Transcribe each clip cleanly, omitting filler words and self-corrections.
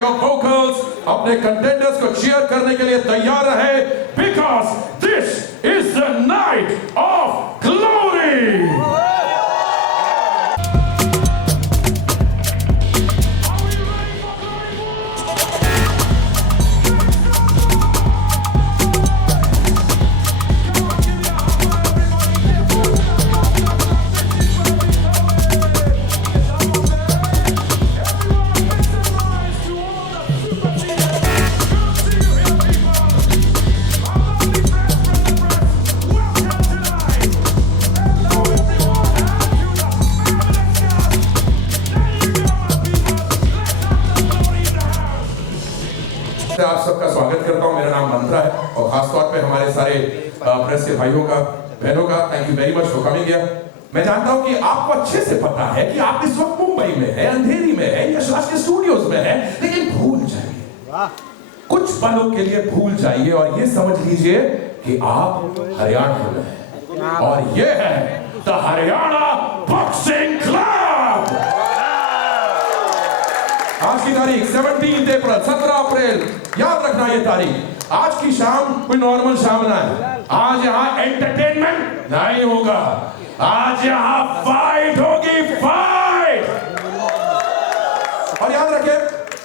vocals अपने कंटेंडर्स को चीयर करने के लिए तैयार रहे because this is the night of glory. आप सबका स्वागत करता हूं। मेरा नाम मंत्रा है और खासतौर पे हमारे सारे प्रेस के भाइयों का बहनों का thank you very much for coming here. मैं जानता हूं कि आपको अच्छे से पता है कि आप इस वक्त मुंबई में है, अंधेरी में है, यश राज के स्टूडियोज में है, लेकिन भूल जाइए, कुछ पलों के लिए भूल जाइए और ये समझ लीजिए कि आप हरियाणा में हैं और ये है द हरियाणा बॉक्सिंग क्लब। आज की तारीख 17 अप्रैल 17 अप्रैल, याद रखना ये तारीख। आज की शाम कोई नॉर्मल शाम ना है, आज यहाँ एंटरटेनमेंट नहीं होगा, आज यहाँ फाइट होगी, फाइट। और याद रखें,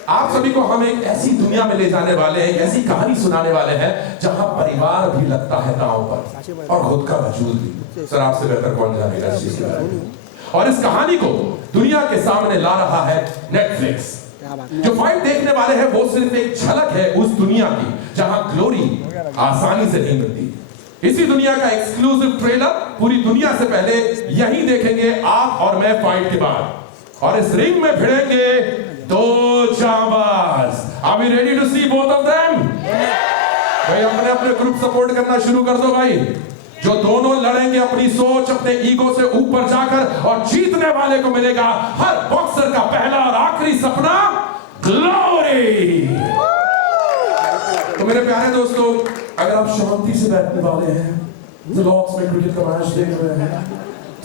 आप सभी को हम एक ऐसी दुनिया में ले जाने वाले हैं, एक ऐसी कहानी सुनाने वाले हैं जहां परिवार भी लगता है दांव पर और खुद का वजूद भी। सर आपसे बेहतर कौन जानेगा इस चीज के बारे में। और इस कहानी को दुनिया के सामने ला रहा है नेटफ्लिक्स। जो फाइट देखने वाले हैं वो सिर्फ एक झलक है उस दुनिया की जहां ग्लोरी आसानी से नहीं मिलती। इसी दुनिया का एक्सक्लूसिव ट्रेलर पूरी दुनिया से पहले यहीं देखेंगे आप और मैं फाइट के बाद। और इस रिंग में भिड़ेंगे दो जांबाज। Are we ready to see both of them? भाई अपने अपने ग्रुप सपोर्ट करना शुरू कर दो भाई। जो दोनों लड़ेंगे अपनी सोच, अपने ईगो से ऊपर जाकर, और जीतने वाले को मिलेगा हर बॉक्सर का पहला और आखिरी सपना, ग्लोरी। तो मेरे प्यारे दोस्तों, अगर आप शांति से बैठने वाले हैं, व्लॉग्स में क्रिकेट का मैच देख रहे हैं,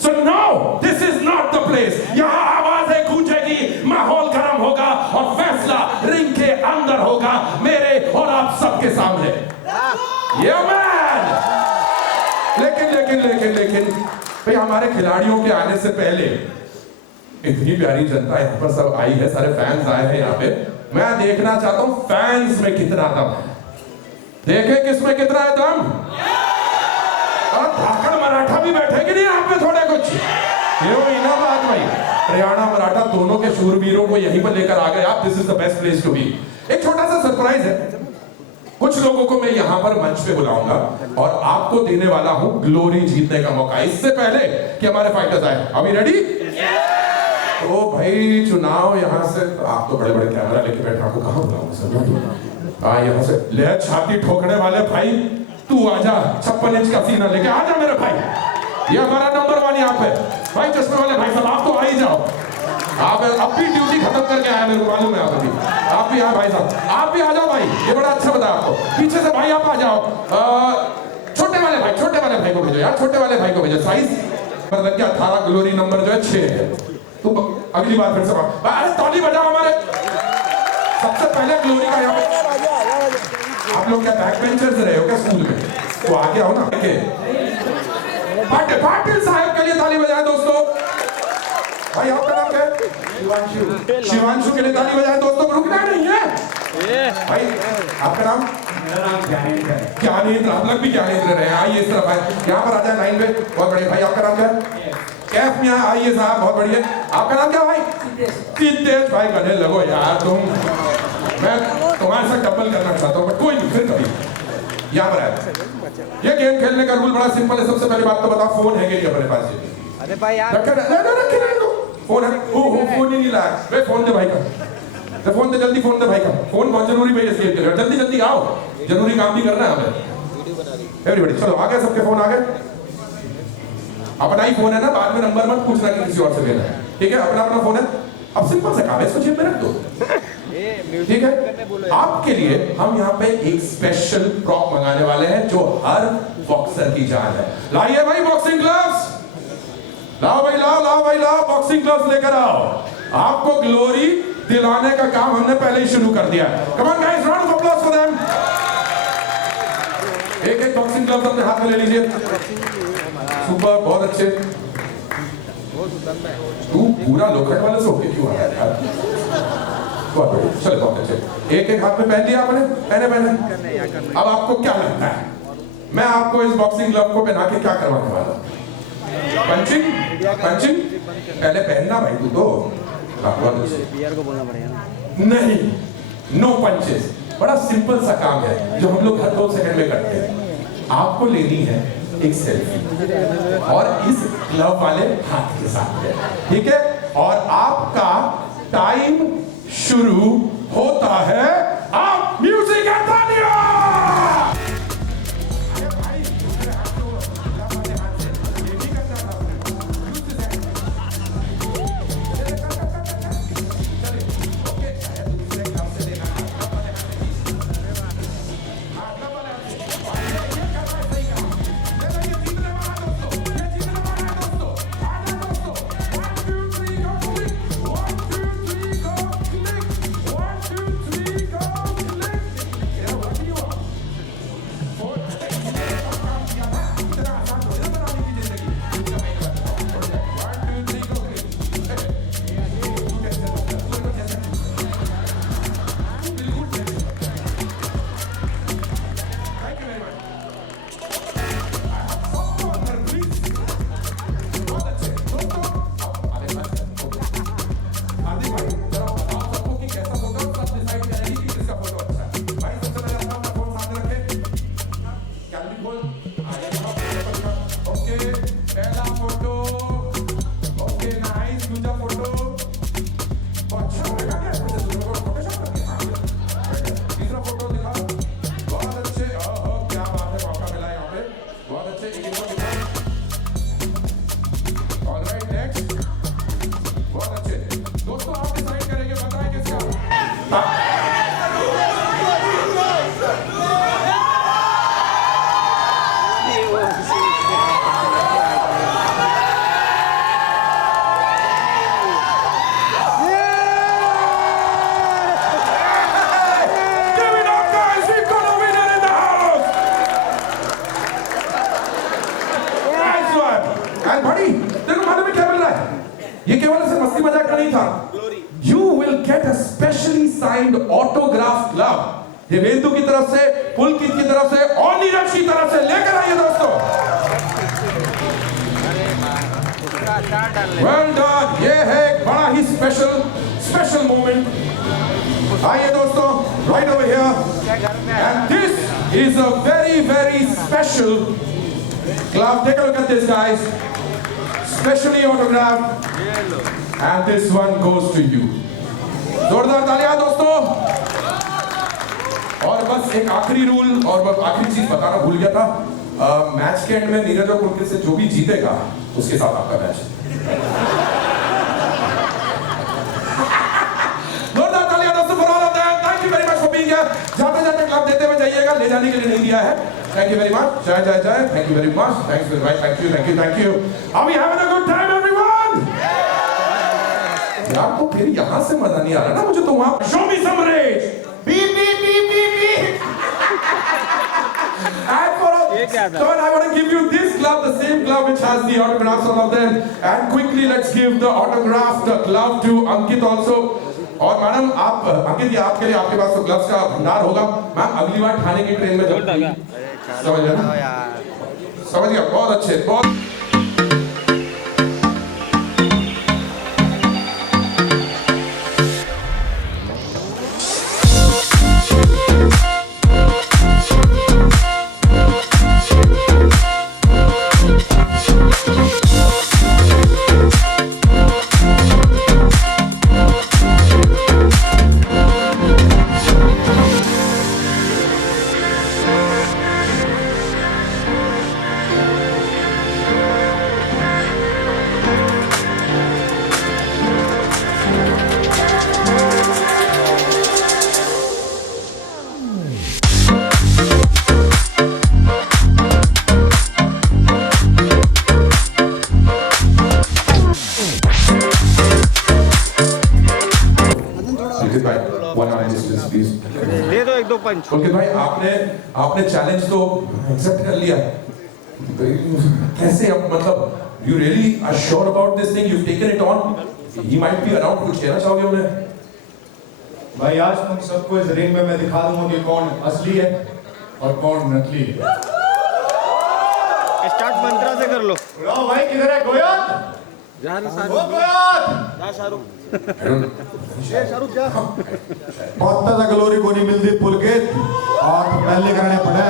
so no, this is not the place। यहाँ आवाजें गूंजेगी, माहौल गर्म होगा और फैसला रिंग के अंदर होगा, मेरे और आप सबके सामने। Yeah man। लेकिन भाई हमारे खिलाड़ियों के आने से पहले इतनी प्यारी जनता यहाँ पर सब आई है, सारे फैंस आए हैं यहाँ पे। मैं देखना चाहता हूँ फैंस में कितना दम है, देखे किसमें कितना है दम। और धाकड़ मराठा भी बैठे कि नहीं यहाँ पे थोड़े कुछ, ये वही ना बात भाई। हरियाणा मराठा दोनों के शूरवीरों को यहीं पर लेकर आ गए आप। This is the best place to be. एक छोटा सा सरप्राइज है, कुछ लोगों को मैं यहाँ पर मंच पे बुलाऊंगा और आपको देने वाला हूँ ग्लोरी जीतने का मौका, इससे पहले कि हमारे फाइटर्स आए। अभी रेडी? तो भाई चुनाव यहाँ से, आप तो बड़े बड़े कैमरा लेके बैठे, आपको कहाँ बुलाऊंगा सर? यहाँ से ले छाती ठोकने वाले भाई, तू आजा 56 इंच का सीना लेके आजा मेरे भाई। ये हमारा नंबर 1 यहाँ पे भाई, चश्मे वाले भाई साहब आप तो आ ही जाओ। आप अब भी ड्यूटी खत्म करके आया, मेरे को मालूम है। आप भी यहाँ भाई साहब, आप भी आ जाओ भाई, ये बड़ा अच्छा बताया आपको। पीछे से भाई आप आ जाओ। छोटे वाले भाई को भेजो यार, छोटे वाले भाई को भेजो। साइज मतलब क्या 18, ग्लोरी नंबर जो है 6 है। तो अगली बार फिर से अरे ताली बजाओ हमारे सबसे पहले ग्लोरी का यहाँ पे। आप लोग क्या बैक बेंचर से रहे हो क्या स्कूल में? तो आगे आओ ना। पाटिल साहब के लिए ताली बजाएं दोस्तों। भाई आपका नाम क्या है? शिवांशु के लिए ताली बजाएं दोस्तों, रुकना नहीं है भाई। आपका नाम? मेरा नाम ज्ञानेंद्र है। ज्ञानेंद्र, आप लोग भी ज्ञानेंद्र रहे हैं। आइए इस तरफ आए, यहाँ पर आ जाए लाइन पे। बहुत बढ़िया भाई, आपका नाम क्या है? कैफ में आइए साहब, बहुत बढ़िया। आपका नाम क्या भाई? सिद्धेश भाई। गले लगो यार तुम, मैं तुम्हारे साथ डबल करना चाहता हूँ, कोई नहीं, फिर कभी यहाँ पर आए। ये गेम खेलने का रूल बड़ा सिंपल है। सबसे पहली बात तो बताओ, फोन है कि नहीं अपने पास? अरे भाई यार रखे फोन है। फोन ही नहीं लाया। वे फोन दे भाई का, फोन दे जल्दी, फोन दे भाई का। फोन बहुत जरूरी भाई इसके लिए, जल्दी जल्दी आओ, जरूरी काम भी करना है हमें। एवरीबॉडी चलो आ गए, सबके फोन आ गए। अपना ही फोन है ना, बाद में नंबर मत पूछना कि किसी और से लेना है, ठीक है? अपना अपना फोन है। अब सिंपल से काम है, इसको जेब में रख दो, ठीक है? आपके लिए हम यहाँ पे एक स्पेशल प्रॉप मंगाने वाले हैं जो हर बॉक्सर की जान है। लाइए भाई बॉक्सिंग ग्लव्स, लाओ भाई लाओ, लाओ भाई लाओ, बॉक्सिंग ग्लव्स लेकर आओ। आपको ग्लोरी दिलाने का काम हमने पहले ही शुरू कर दिया है। कम on guys, round of applause for them. एक एक बॉक्सिंग ग्लव्स अपने हाथ में ले लीजिए। सुपर, बहुत अच्छे। तू पूरा लोखंड वाले से होके क्यों आया यार? बहुत बढ़िया, चलो बहुत अच्छे। एक एक हाथ में पहन लिया आपने? पहने। अब आपको क्या लगता है मैं आपको इस बॉक्सिंग ग्लव को पहना के क्या करवाने वाला? पंचिंग? पंचिंग पहले पहनना भाई, तू तो बियर को बोलना पड़ेगा ना। नहीं, नो पंचेस। बड़ा सिंपल सा काम है जो हम लोग हर 2 सेकंड में करते हैं। आपको लेनी है एक सेल्फी और इस ग्लव वाले हाथ के साथ, ठीक है? और आपका टाइम शुरू होता है। आप म्यूजिक एंड तालियां। ये केवल ऐसे मस्ती मजाक का नहीं था। You will get a specially signed autograph glove। ये वेदू की तरफ से, पुलकित की तरफ से और नीरज की तरफ से लेकर आइए दोस्तों। Well done। ये है एक बड़ा ही स्पेशल मोमेंट। आइए दोस्तों, right over here। And this is a very special glove। Take a look at this, guys। Specially autographed। And this one goes to you। जोरदार तालियां दोस्तों। और बस एक आखिरी रूल और बस आखिरी चीज बताना भूल गया था। मैच के एंड में नीरज और पुलकित से जो भी जीतेगा उसके साथ आपका मैच। जोरदार तालियां दोस्तों for all of them. Thank you very much for being here. जाते जाते क्लब देते हुए जाइएगा, ले जाने के लिए नहीं दिया है। Thank you very much. जय जय जय। Thank you very much. Thanks very much. Thank you. Are we having a good time everyone? यार तो फिर यहाँ से मजा नहीं आ रहा ना मुझे, तो वहाँ show me some rage। Beep beep beep beep beep। And for so I want to give you this glove, the same glove which has the autographs of them. And quickly let's give the autographed glove to Ankit also। और मैडम आप अंकित, ये आपके लिए, आपके पास तो ग्लव्स का भंडार होगा। मैम अगली बार ठाणे की ट्रेन में समझ गया। बहुत अच्छे, बहुत दे दो एक दो पंच। पुलकित भाई आपने चैलेंज तो एक्सेप्ट कर लिया, कैसे अब मतलब you really are sure about this thing, you taken it on, he might be around, कुछ कहना चाहोगे उन्हें? भाई आज तुम सबको इस रिंग में मैं दिखा दूंगा कि कौन असली है और कौन नकली है। स्टार्ट मंत्रा से कर लो। बुलाओ भाई, किधर है गोयत? ओ गोयत! शाहरुख जा। बहुत ज्यादा ग्लोरी को नहीं मिलती पुलकित, और पहले करने पड़े।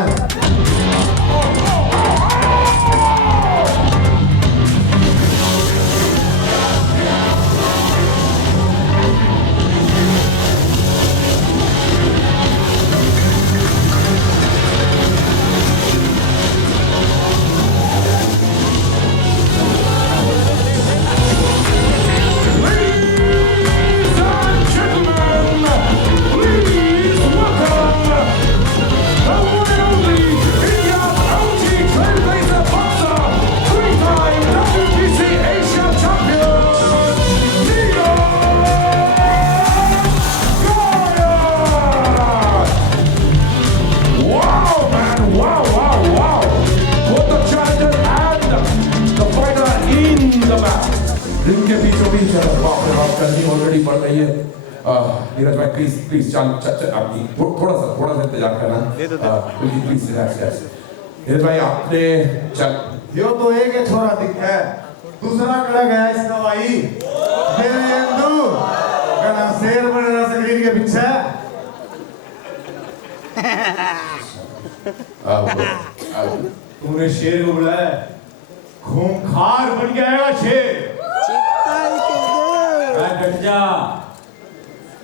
रिंग के बीचों बीच बात करनी ऑलरेडी बढ़ रही है। नीरज भाई प्लीज आपकी थोड़ा सा इंतजार करना, प्लीज रिलैक्स। नीरज भाई आपने यो तो एक है छोरा दिखा है, दूसरा कड़ा गया इसका भाई मेरे हिंदू कड़ा शेर बनना स्क्रीन के पीछे। तूने शेर को बुलाया, खूंखार बन गया शेर। डट जा,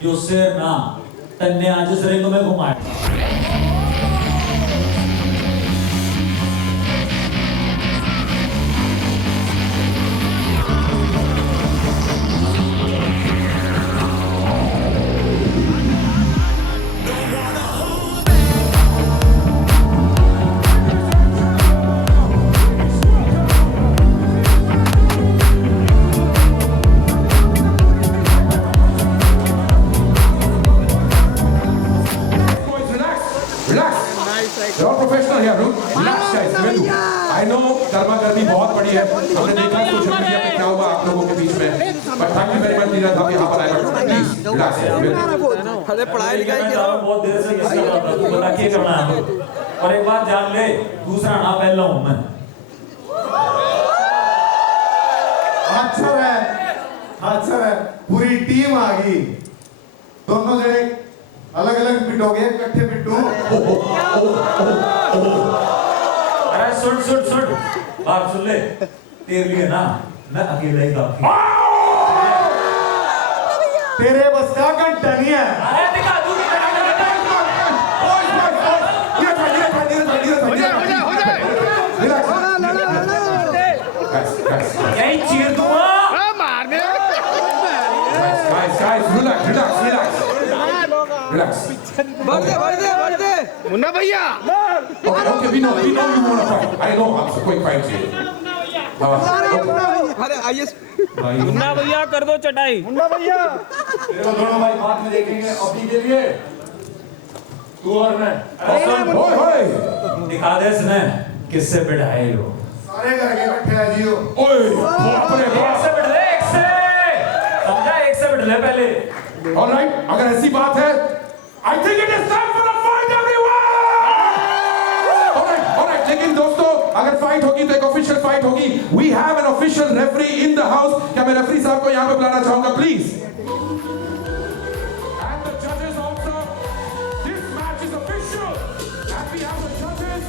जो शेर ना तन्ने आज इस रिंग में घुमाया। I know गर्मा-गर्मी बहुत बड़ी है, हमने देखा सोशल मीडिया पे क्या हुआ आप लोगों के बीच में, but thank you very much Neeraj आप यहाँ पर आए, प्लीज रिलैक्स। अरे पढ़ाई लिखाई करो। बहुत देर से किसका बात है, तू बता क्या करना है। और एक बात जान ले, दूसरा ना पहला हूँ मैं। अच्छा है, पूरी टीम आ गई, दोनों जने अलग अलग पिटोगे, इकट्ठे पिटू। अरे सुन बात सुन ले, तेरे लिए ना मैं अकेला ही काफी। तेरे बस का घंटा नहीं है। अरे दिखा दूँ यही चीर दूँगा। बढ़ दे मुन्ना भैया। Okay, we know you want to fight. I know आपसे कोई फाइट चाहिए। अरे आइए मुन्ना भैया कर दो चटाई। मुन्ना भैया दोनों भाई बाद में देखेंगे, अभी के लिए तू और मैं। दिखा दे इसने किससे बिठाए हो। सारे करके इकट्ठे आ जियो। ओए बाप रे एक से बिठ ले, एक से समझा, एक से बिठ ले पहले। ऑलराइट, अगर ऐसी बात है, I think it is time for a fight, everyone! Alright, लेकिन दोस्तों, अगर फाइट होगी तो एक ऑफिशियल फाइट होगी। We have an official referee in the house. क्या मैं रेफरी साहब को यहाँ पे बुलाना चाहूँगा, please? And the judges also. This match is official. And we have the judges.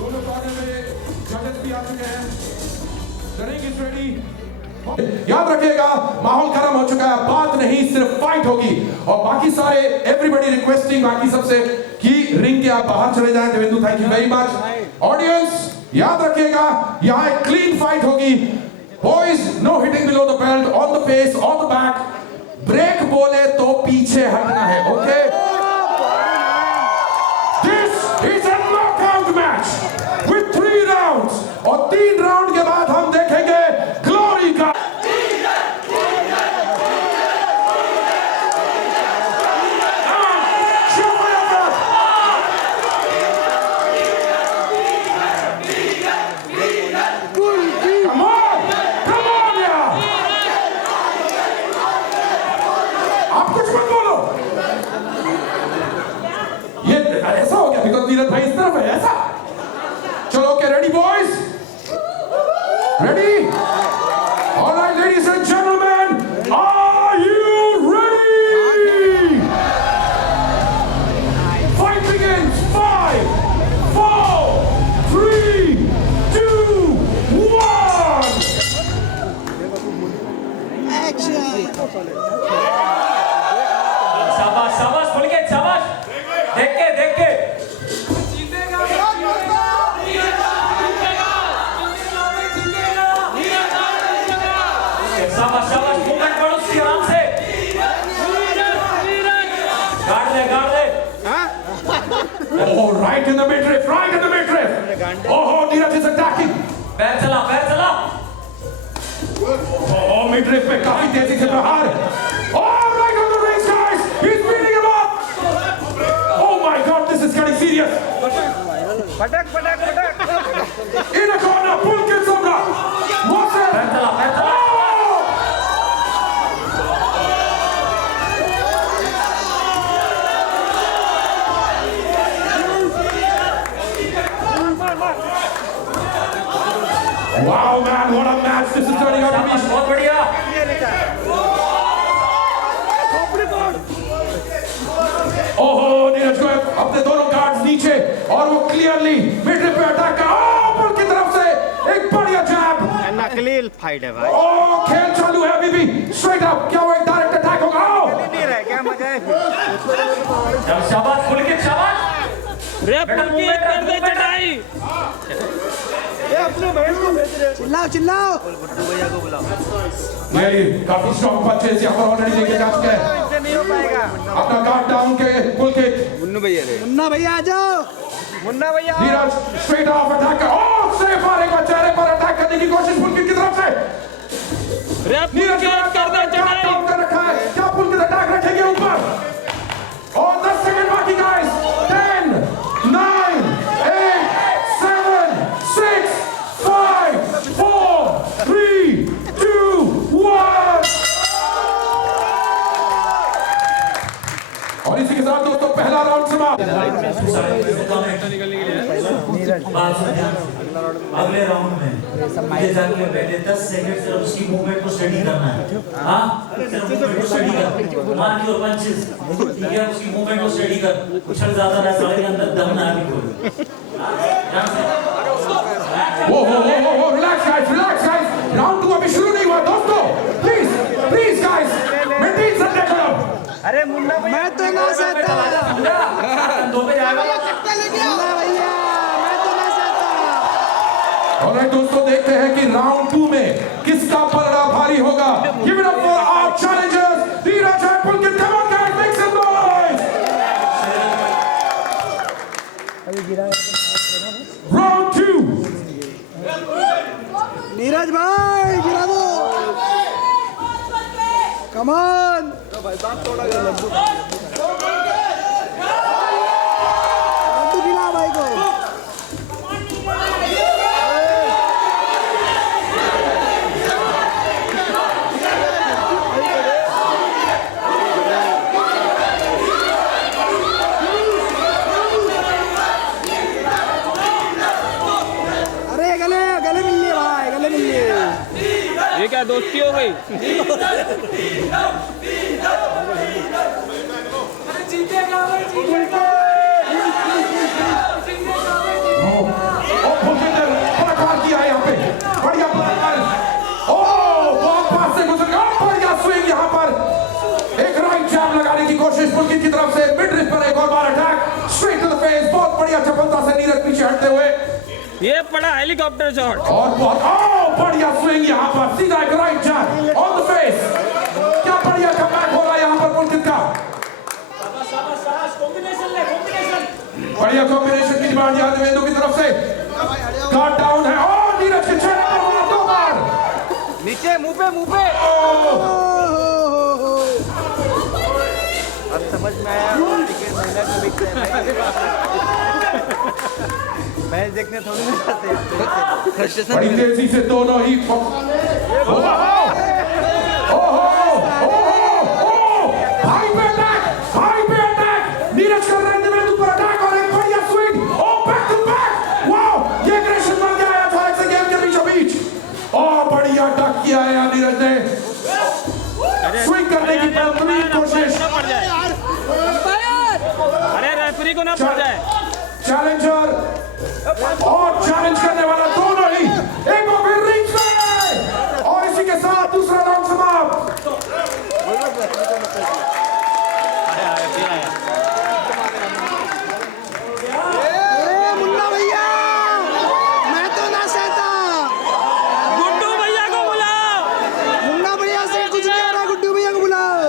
दोनों कॉर्नर में जजेस भी आ चुके हैं। The ring is ready. याद रखिएगा, माहौल गर्म हो चुका है, बात नहीं सिर्फ फाइट होगी। और बाकी सारे एवरीबॉडी रिक्वेस्टिंग बाकी सबसे कि रिंग के आप बाहर चले जाएं। Devendu, thank you very much. Audience याद रखिएगा, यहाँ एक क्लीन फाइट होगी। Boys, no hitting below the belt, on the face, on the back. Break बोले तो पीछे हटना है, okay? This is a knockout match with 3 rounds, और 3 राउंड के बाद Ready? All right, ladies and gentlemen, are you ready? Fight begins. 5, 4, 3, 2, 1. शाबाश शाबाश पुलकित शाबाश देख के शाबाश शाबाश मूवमेंट करो उसकी आराम से गाड़ ले Oh, right in the midriff, right in the midriff. Oh, Neeraj is attacking. पैर चला Oh, midriff पे काफी तेजी से प्रहार. Oh, right on the wrist, guys. He's beating him up. Oh my God, this is getting serious. In a corner, Pulkit Samrat. What's it? पैर चला Wow, man, what a match this is turning out to be. बहुत बढ़िया ओहो, नीरज को अपने दोनों गार्ड्स नीचे और वो क्लियरली मिडल पे अटैक कर ऊपर की तरफ से एक बढ़िया जैब. नकली फाइट है भाई. ओह, खेल चालू है अभी भी. स्ट्रेट अप, क्या वो एक डायरेक्ट अटैक होगा? नहीं रहा क्या मजा है. शाबाश पुलकित शाबाश रे पुलकित कर दो चटाई. चिल्लाओ. ये काफी स्ट्रॉन्ग पंचेस यहाँ पर ऑलरेडी लेके जा चुके हैं. नहीं हो पाएगा. अपना गार्ड डाउन के पुलकित. मुन्ना भैया आ जाओ. नीरज स्ट्रेट ऑफ अटैक कर. ओह, सेफ और एक बार चेहरे पर अटैक करने की कोशिश पुलकित की तरफ से. रे नीरज पुलकित कर दो चटाई. डाउन कर रखा है. क्या पुलकित अटैक रखेंगे ऊपर? और 10 सेकंड बाकी गाइस. 10, 9, 8, 7, 6, 5, 4, 3, 2, 1. और इसी के साथ दोस्तों पहला राउंड समाप्त. अगले राउंड में मुझे जाके पहले 10 सेकंड से उसकी मूवमेंट को स्टडी करना है. हाँ सिर्फ मूवमेंट को स्टडी कर. मार की और पंचेस ठीक है. उसकी मूवमेंट को स्टडी कर. उछल ज्यादा रहा साले के अंदर दम ना आए कोई. वो रिलैक्स गाइस. राउंड 2 अभी शुरू नहीं हुआ दोस्तों. प्लीज गाइस, मेंटेन सब देखो. अरे मुन्ना भैया मैं तो ना सहता. दो पे जाएगा मुन्ना भैया मैं तो ना सहता. ऑलराइट दोस्तों, देखते हैं कि राउंड 2 में किसका पलड़ा भारी होगा. Give it up for our challengers Neeraj and Pulkit. Come on guys, make some noise. Round 2. Neeraj भाई गिरा दो. Come on. लड्डू खिला भाई को. अरे गले मिल लिए भाई, गले मिल लिए. ये क्या दोस्ती हो गई? पुलकित ने पलटवार किया है यहाँ पे. बढ़िया पलटवार. ओह, बहुत पास से गुजर गया. बढ़िया स्विंग यहाँ पर. एक राइट जैब लगाने की कोशिश पुलकित की तरफ से. मिड-रिस्ट पर एक और बार attack. Straight to the face. बहुत बढ़िया चपलता से नीरज पीछे हटते हुए. ये पड़ा हेलीकॉप्टर शॉट. और बहुत बढ़िया स्विंग यहाँ पर. सीधा एक right jab on the face. क्या बढ़िया कमबैक हो रहा है यहाँ पर पुलकित का. बढ़िया कॉम्बिनेशन की डिमांड यादवेंदु की तरफ से. गार्ड डाउन है और नीरज के चेहरे पर मारा 2 बार. नीचे मुंह पे अब समझ में आया. महिला को भी मैच देखने थोड़ी ना जाते. बड़ी तेजी से दोनों ही हाई पे अटैक. नीरज कर रहे हैं यादवेंदु पर अटैक और एक बढ़िया swing. Back to back. Wow, ये एग्रेशन बन गया है अचानक से गेम के बीचों बीच. किया है यहाँ नीरज ने स्विंग करने की पूरी कोशिश। पड़ जाए, अरे रेफरी को ना पड़ जाए। चैलेंजर और चैलेंज करने वाला दोनों ही एक बार फिर रिंग में, और इसी के साथ दूसरा राउंड समाप्त। अरे मुन्ना भैया, मैं तो ना सहता। गुड्डू भैया को बुलाओ। मुन्ना भैया से कुछ नहीं आ रहा, गुड्डू भैया को बुलाओ।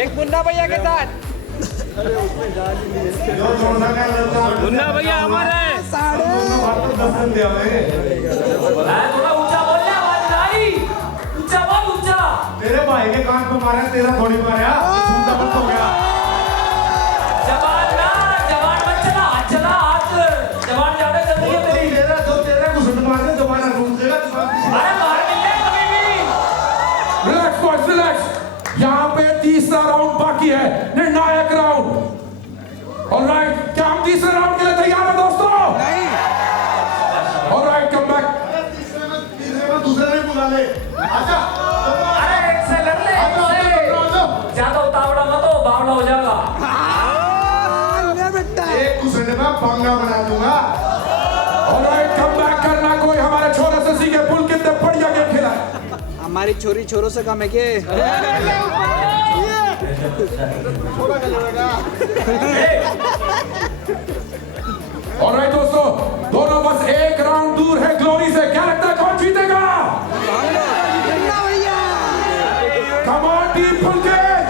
एक मुन्ना भैया के साथ जो छोटा कर लेता है मुन्ना भैया हमारे दर्शन दिया थोड़ा ऊंचा बोलना, आवाज नहीं ऊंचा बोल, ऊंचा। तेरे भाई के कान पे मारा, तेरा थोड़ी मारा। सुनता बंद हो गया। जवान ना, जवान मत चला, हाथ चला, हाथ। जवान ज्यादा जल्दी है तेरी। तेरा कुछ मार दे, दोबारा रूम देगा। अरे बाहर निकले कभी भी। Relax boys, relax. यहाँ पे तीसरा राउंड बाकी है, निर्णायक राउंड। ऑलराइट, क्या हम तीसरे राउंड के लिए तैयार हैं दोस्तों? नहीं। Alright, come back. तीसरे में दूसरे ने बुला ले। आजा। अरे एक से लड़ ले, एक से। ज्यादा उतावला मत हो, बावला हो जाएगा। ले बेटा, एक दूसरे में पंगा बना दूंगा। ऑलराइट, कम बैक करना कोई हमारे छोरे से सीखे। पुल कितने बढ़िया गेम खेला है। हमारी छोरी छोरों से कम है के? ऑलराइट दोस्तों, दोनों बस एक राउंड दूर है ग्लोरी से। क्या लगता है कौन जीतेगा? मुन्ना भैया, come on team Pulkit,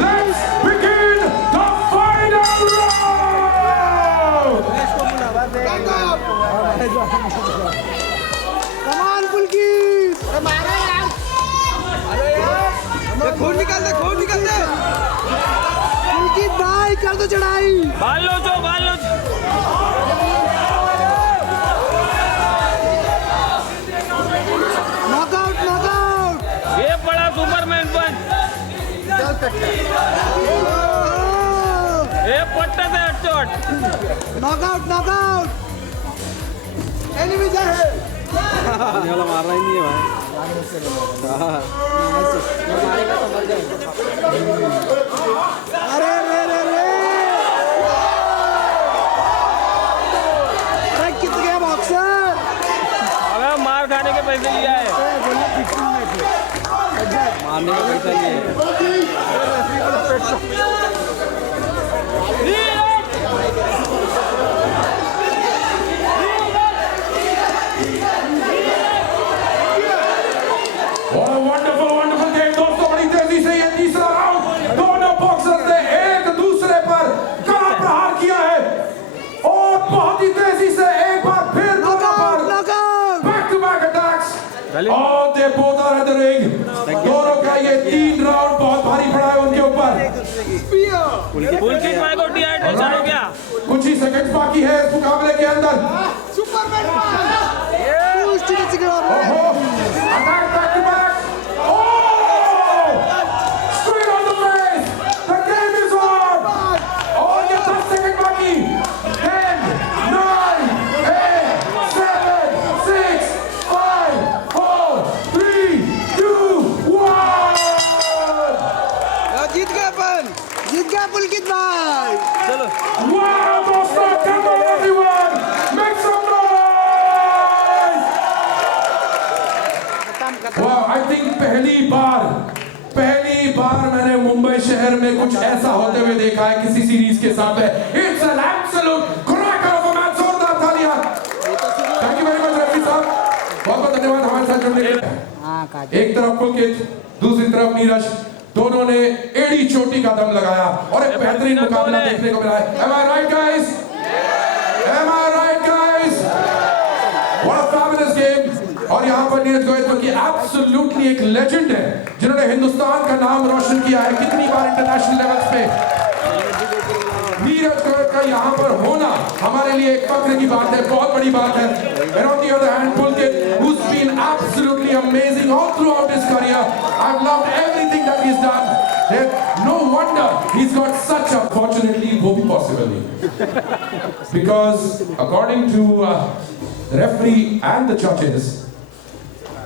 let's begin the final round. Come on Pulkit. खून निकाल दे, खून निकाल दे। पुलकित भाई कर दो चढ़ाई। बाल लो जो, बाल लो जो। Knockout, knockout. ये बड़ा सुपरमैन पंच। ये पट्टे से हेडशॉट। Knockout, knockout. एनिमी जा है। वाला मार रहा ही नहीं है भाई। अरे रे रे रे, अरे किस गया बॉक्सर? अबे मार खाने के पैसे लिया है। मारने का पैसा नहीं है। वंडरफुल वंडरफुल गेम दोस्तों। बड़ी तेजी से ये तीसरा राउंड, दोनों बॉक्सर्स ने एक दूसरे पर कड़ा प्रहार किया है, और बहुत ही तेजी से एक बार फिर दोनों पर knockout. Back to back attacks, और they both are in the ring. दोनों का ये 3 राउंड बहुत भारी पड़ा है उनके ऊपर। पुलकित भाई को डिहाइड्रेशन हो गया। कुछ ही सेकंड्स बाकी है इस मुकाबले के अंदर। सुपरमैन ओहो, attack back to back. Oh, straight on the face. The game is on. और ये 10 सेकंड बाकी। 10, 9, 8, 7, 6, 5, 4, 3, 2, 1। जीत गए अपन, जीत गया पुलकित भाई। चलो Wow, दोस्तों, come on everyone, make some noise! Wow, I think पहली बार मैंने मुंबई शहर में कुछ ऐसा होते हुए देखा है किसी सीरीज के साथ है। It's an absolute cracker of a match, जोरदार तालियां। Thank you very much Rafi साहब, बहुत-बहुत धन्यवाद हमारे साथ जुड़ने के लिए। एक तरफ पुलकित, दूसरी तरफ नीरज, दोनों ने एड़ी चोटी का दम लगाया और एक बेहतरीन मुकाबला देखने को मिला है। Am I right guys? Am I right guys? What a fabulous game! और यहाँ पर नीरज गोयल जो कि एब्सोल्युटली एक लेजेंड है, जिन्होंने हिंदुस्तान का नाम रोशन किया है कितनी बार इंटरनेशनल लेवल्स पे। नीरज गोयल का यहाँ पर होना हमारे लिए एक फख्र की बात है, बहुत बड़ी बात है। And on the other hand, Pulkit, who's everything all throughout his career. I've loved everything that he's done. No wonder he's got such a, fortunately, वो भी possible नहीं. Because according to the referee and the judges,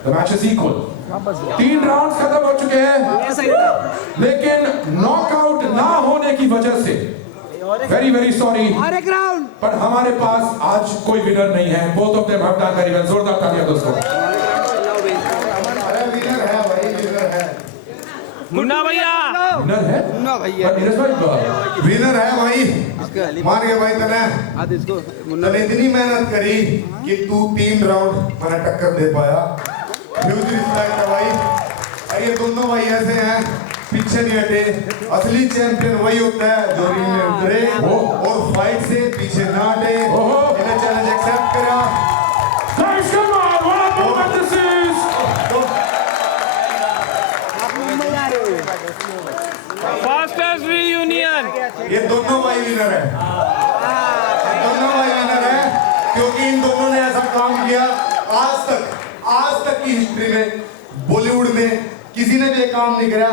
the match is equal. 3 rounds खत्म हो चुके हैं, लेकिन नॉकआउट ना होने की वजह से very very sorry, और एक राउंड पर हमारे पास आज कोई विनर नहीं है. Both of them have done very well. जोरदार तालियां दोस्तों. अरे विनर है भाई, विनर है, मुन्ना भैया विनर है मुन्ना भैया पर नीरज भाई विनर है भाई. मान गया भाई तने आज इसको मुन्ना तने इतनी मेहनत करी कि तू 3 राउंड मैंने टक्कर दे पाया. ह्यूज रिस्पेक्ट है भाई. और ये दोनों भाई ऐसे हैं, पीछे नहीं हटे. असली चैंपियन वही होता है जो रिंग में उतरे और फाइट से पीछे ना हटे. इन्हें चैलेंज एक्सेप्ट करा. Guys, come on, what a moment this is. आप मुंबई आ रहे हो फास्टेस्ट रीयूनियन. ये दोनों भाई विनर है. ये दोनों भाई विनर है क्योंकि इन दोनों ने ऐसा काम किया आज तक की हिस्ट्री में बॉलीवुड में किसी ने भी ये काम नहीं करा.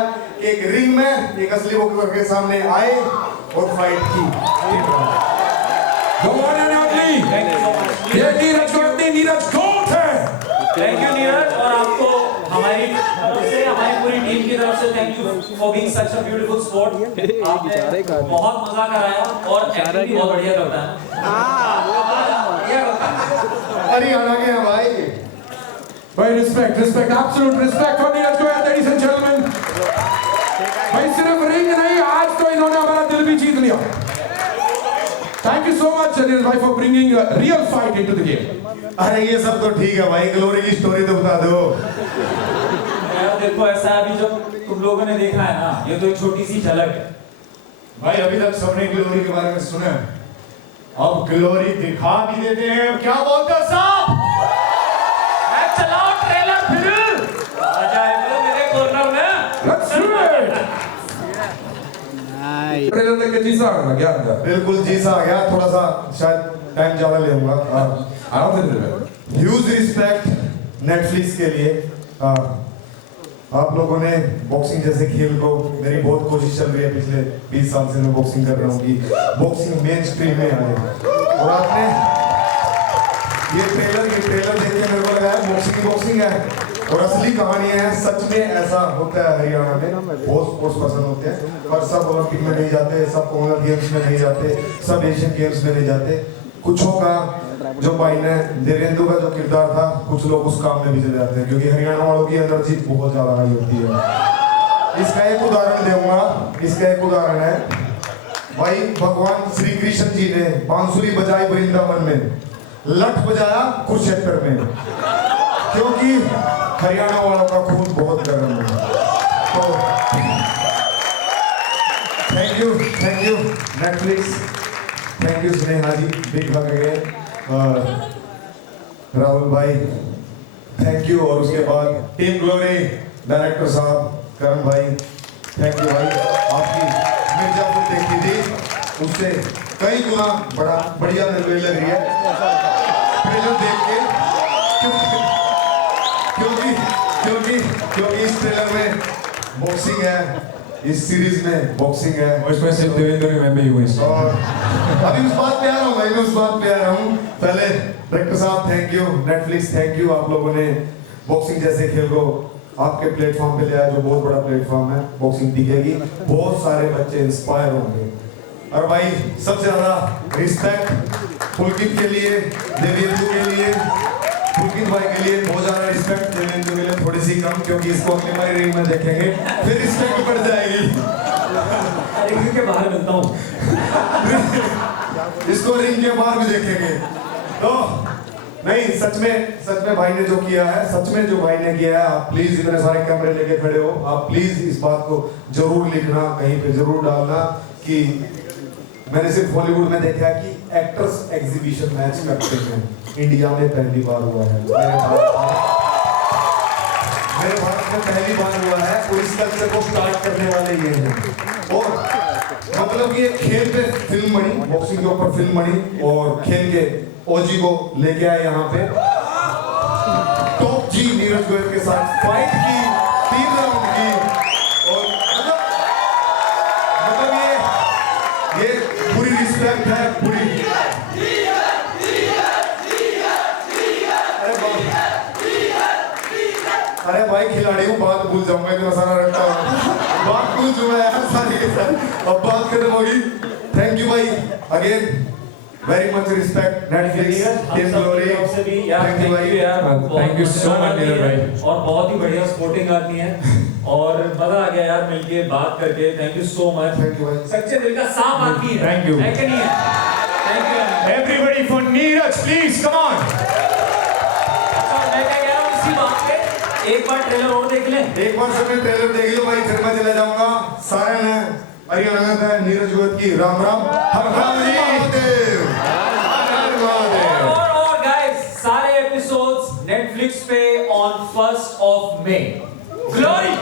एक रिंग में एक असली बॉक्सर के सामने आए और फाइट की. The one and only. ये नीरज गोटी, नीरज गोट है. थैंक यू नीरज, और आपको हमारी तरफ से, हमारी पूरी टीम की तरफ से thank you for being such a beautiful sport. आपने बहुत मजा कराया और एक्टिंग भी बहुत बढ़िया करता है. हरियाणा के हैं भाई. भाई respect, absolute respect for Neeraj goat, ladies and gentlemen. भाई सिर्फ रिंग नहीं, आज तो इन्होंने हमारा दिल भी जीत लिया. Thank you so much Neeraj भाई for bringing a real fight into the game. अरे ये सब तो ठीक है भाई, ग्लोरी की स्टोरी तो बता दो. यार देखो, ऐसा अभी जो तुम लोगों ने देखा है ना, ये तो एक छोटी सी झलक है. भाई अभी तक सबने ग्लोरी के बारे में सुना है, अब ग्लोरी दिखा भी देते हैं. क्या बोलते हो साहब? चलाओ ट्रेलर फिर आ जाए मेरे कॉर्नर में. Let's do it. ट्रेलर देख के जीसा आ गया क्या? बिल्कुल जी सा आ गया. थोड़ा सा शायद टाइम ज्यादा ले लूंगा. आराम से दिल. ह्यूज रिस्पेक्ट नेटफ्लिक्स के लिए. आप लोगों ने बॉक्सिंग जैसे खेल को, मेरी बहुत कोशिश चल रही है पिछले 20 साल से मैं बॉक्सिंग कर रहा हूँ कि बॉक्सिंग मेन स्ट्रीम में आए, और आपने ये ट्रेलर देख के मेरे को लगा है बॉक्सिंग है. और असली कहानी है, सच में ऐसा होता है. हरियाणा में बहुत स्पोर्ट्स पर्सन होते हैं, पर सब ओलंपिक में नहीं जाते, सब कॉमनवेल्थ गेम्स में नहीं जाते, सब एशियन गेम्स में नहीं जाते. कुछों का जो भाई ने देवेंदु का जो किरदार था, कुछ लोग उस काम में भी चले जाते हैं क्योंकि हरियाणा वालों की एनर्जी बहुत ज्यादा हाई होती है. इसका एक उदाहरण दूंगा. इसका एक उदाहरण है भाई, भगवान श्री कृष्ण जी ने बांसुरी बजाई वृंदावन में, लठ बजाया कुरुक्षेत्र में, क्योंकि हरियाणा वालों का खून बहुत गर्म है. तो thank you Netflix, thank you Sneha ji, big hug again. Rahul भाई थैंक यू. और उसके बाद टीम ग्लोरी, डायरेक्टर साहब करण भाई, थैंक यू भाई. आपकी मिर्जापुर देखी थी, उससे कई गुना बढ़िया निर्णय लग रही है ट्रेलर देख के, क्योंकि इस ट्रेलर में बॉक्सिंग है, इस सीरीज में बॉक्सिंग है, और इसमें सिर्फ देवेंद्र में भी हुई. और अभी उस बात पे आ रहा हूँ भाई, मैं उस बात पे आ रहा हूँ. पहले डायरेक्टर साहब thank you, Netflix thank you. आप लोगों ने बॉक्सिंग जैसे खेल को आपके प्लेटफॉर्म पे ले आया, जो बहुत बड़ा प्लेटफॉर्म है. बॉक्सिंग दिखेगी, बहुत सारे बच्चे इंस्पायर होंगे. और भाई सबसे ज्यादा रिस्पेक्ट पुलकित के लिए, देवेंद्र के लिए, पुलकित भाई के लिए बहुत ज्यादा रिस्पेक्ट. देवेंद्र के लिए थोड़ी सी कम, क्योंकि इसको अगली बार रिंग में देखेंगे फिर रिस्पेक्ट बढ़ जाएगी. रिंग के बाहर मिलता हूँ. इसको रिंग के बाहर भी देखेंगे. तो नहीं, सच में भाई ने जो किया है, सच में जो भाई ने किया है, आप प्लीज इतने सारे कैमरे लेके खड़े हो, आप प्लीज इस बात को जरूर लिखना, कहीं पे जरूर डालना कि मैंने सिर्फ हॉलीवुड में देखा है कि एक्टर्स एग्जीबिशन मैच करते हैं. इंडिया में पहली बार हुआ है, मेरे भारत में पहली बार हुआ है, और इस कल्चर को स्टार्ट करने वाले ये हैं. और मतलब ये खेल पे फिल्म बनी, बॉक्सिंग के ऊपर फिल्म बनी, और खेल के ओजी को लेके आए यहाँ पे. टॉप जी नीरज गोयल के साथ फाइट अरे भाई खिलाड़ी हूँ, बात भूल जाऊंगा इतना सारा रखता हूँ, बात भूल चुका यार सारी के सारी, अब बात खत्म होगी। थैंक यू भाई, again very much respect Netflix team glory, thank you यार, Thank you so much, Neeraj भाई। और बहुत ही बढ़िया सपोर्टिंग आदमी है और मजा आ गया यार मिलके बात करके। Thank you so much. Thank you भाई। सच्चे दिल का साफ आदमी है। Thank you। है कि नहीं है? Thank you. Everybody for Neeraj, please come on. अच्छा मैं क्या कह रहा हूँ इसी बात पे एक बार ट्रेलर और देख लें। एक बार सबने ट्रेलर देख लो भाई, फिर मैं चला जाऊंगा। सारे ने हरियाणा का नीरज गोयत की राम राम, हर राम जी महादेव, हर महादेव। और गाइस सारे एपिसोड्स नेटफ्लिक्स पे on 1 May. Glory.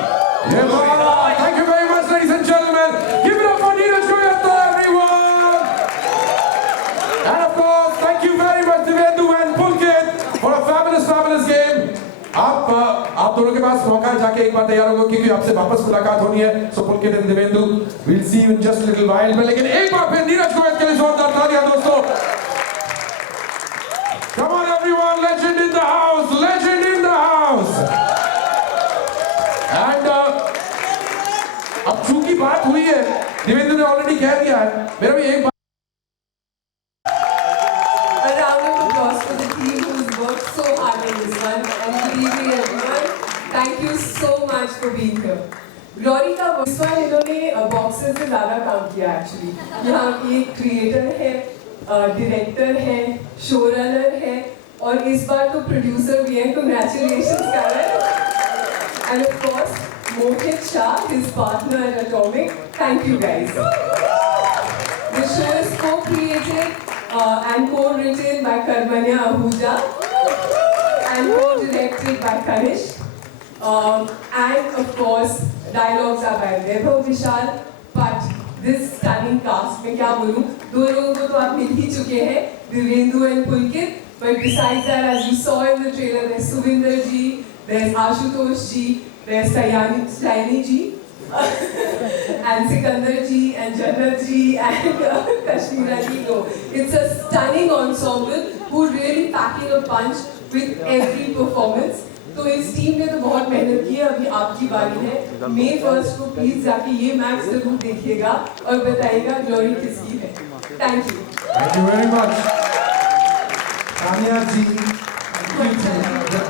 Thank you very much, ladies and gentlemen. Give it up for Neeraj Goyal, everyone. And of course, thank you very much, Devendu and Pulkit, for a fabulous game. आप दोनों के पास मौका है, जाके एक बार तैयार होगा क्योंकि आपसे वापस मुलाकात होनी है। So Pulkit and Devendu, we'll see you in just a little while. में लेकिन एक बार फिर नीरज गोयल के लिए जोरदार तालियां दोस्तों। Come on everyone, legend in the house, legend in the house. And अब चूंकि बात हुई है, देवेंद्र ने ऑलरेडी कह दिया है, मेरा भी एक A round of applause for the team who's worked so hard on this one. And good evening everyone. Thank you so much for being here. Glory का इस बार इन्होंने बॉक्सेस से ज़्यादा काम किया एक्चुअली। यहाँ एक क्रिएटर है, डायरेक्टर है, शो रनर है और इस बार तो प्रोड्यूसर भी है। Congratulations Karen. And of course Mohit Shah, his partner at Atomic. Thank you guys. The show is co-created and co-written by Karmanya Ahuja and co-directed by Kanish. And of course, dialogues are by Vaibhav Vishal. But this stunning cast, मैं क्या बोलूँ, दो लोगों को तो आप मिल ही चुके हैं, Devendu and Pulkit. But besides that, as you saw in the trailer, there's Suvinder ji, there's Ashutosh ji, there's Sayani ji. And Sikandar ji and Jannat ji and Kashmira ji. No, it's a stunning ensemble who really packing a punch with every performance. तो इस टीम ने तो बहुत मेहनत की है। अभी आपकी बारी है। May 1 को प्लीज जाके ये मैच जरूर देखिएगा और बताइएगा ग्लोरी किसकी है। Thank you. Thank you very much. Tania ji, But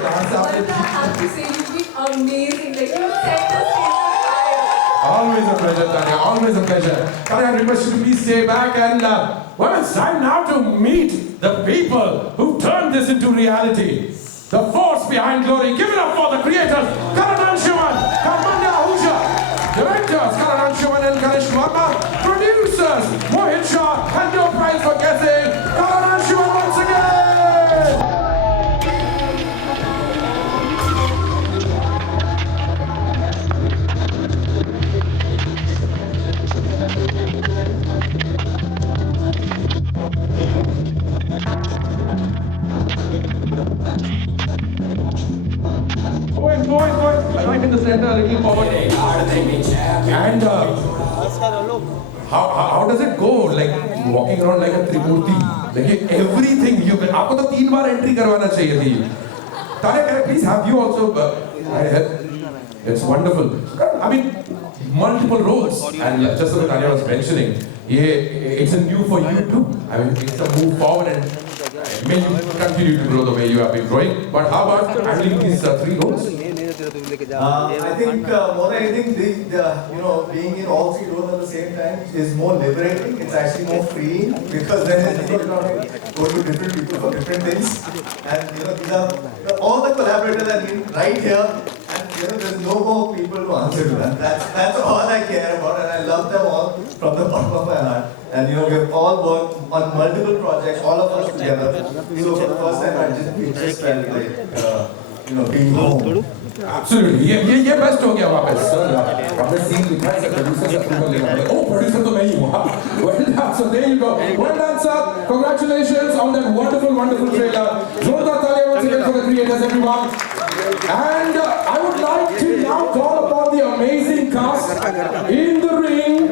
I have to say you've been amazing. Like you set the stage on fire. Always a pleasure, Tanya. Always a pleasure. Tanya, I request you to please stay back and well, it's time now to meet the people who turned this into reality. The force behind Glory. Give it up for the creators, Karan Anshuman, Karmanya Ahuja, directors Karan Anshuman and Kanish Verma, producers Mohit Shah, and your prize for guessing, Karan Anshuman once again. Going right in the center, looking forward. And how does it go? Like walking around like a Trimurti. Like everything you can. आपको तो 3 बार entry करवाना चाहिए थी. Tanya, can I please have you also? It's wonderful. I mean, multiple roles. And just like Tanya was mentioning, it's a new for you too. I mean, it's a move forward and may you continue to grow the way you have been growing. But how about handling these 3 roles? I think more than anything, being in all 3 roles at the same time is more liberating. It's actually more freeing because then you know, go to different people for different things, and these are all the collaborators have been right here, and there's no more people to answer to that. That's all I care about, and I love them all from the bottom of my heart. And we've all worked on multiple projects, all of us together. So for the first time, it just felt like being home. Absolutely. ये बेस्ट हो गया वापस. वापस सीन लिखा है प्रोड्यूसर से अप्रूवल लेना है. Oh, producer तो मैं ही हूँ. Well done. So there you go. Well done, sir. Congratulations on that wonderful trailer. जोरदार तालियां once again for the creators, everyone. And I would like to now call upon the amazing cast in the ring.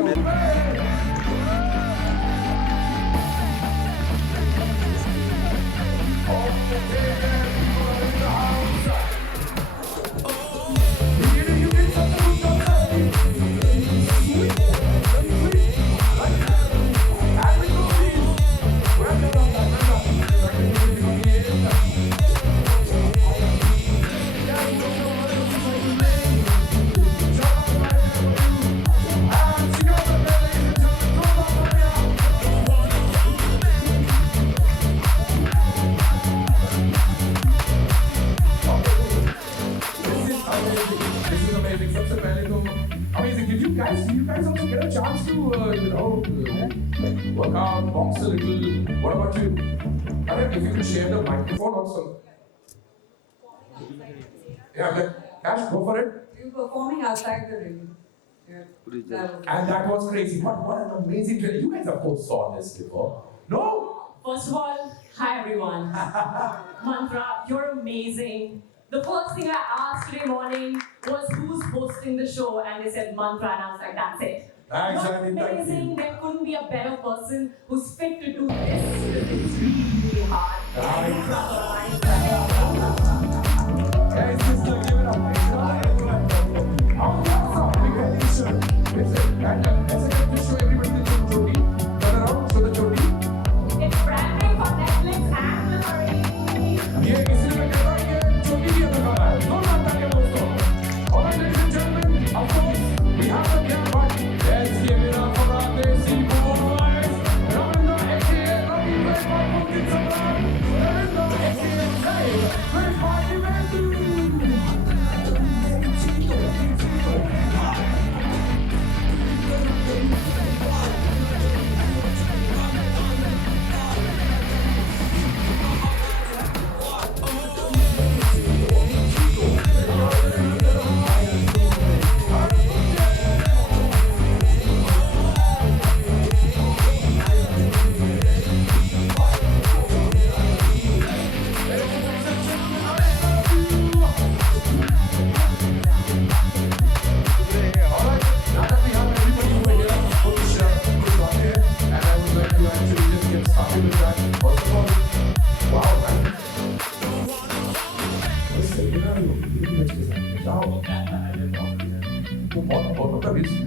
guys also get a chance to, work out, box a little. What about you? Alright, if you could share the microphone also. Yeah, man. Cash, go for it. You were performing outside the ring. Yeah. And that was crazy. What an amazing trailer. You guys of course saw this before. No? First of all, hi everyone. Mantra, you're amazing. The first thing I asked today morning was who's hosting the show, and they said Mantra, and I was like, that's it. Thanks, You're Andy, thank amazing. you. There couldn't be a better person who's fit to do this. It's really hard. Guys, just give it up. Listen, and as I get to show everybody the choti. Turn around, show the choti. It's brand new for Netflix and Hillary. ये किसी ने कहा ये चोटी भी लगा है दो नाता के दोस्तों और ladies and gentlemen of course we have the young one let's give it up for our Desi boys Ravindra aka Ravi Bhai Babu Ki Samrat Ravindra aka Sai Bhai Party Vendu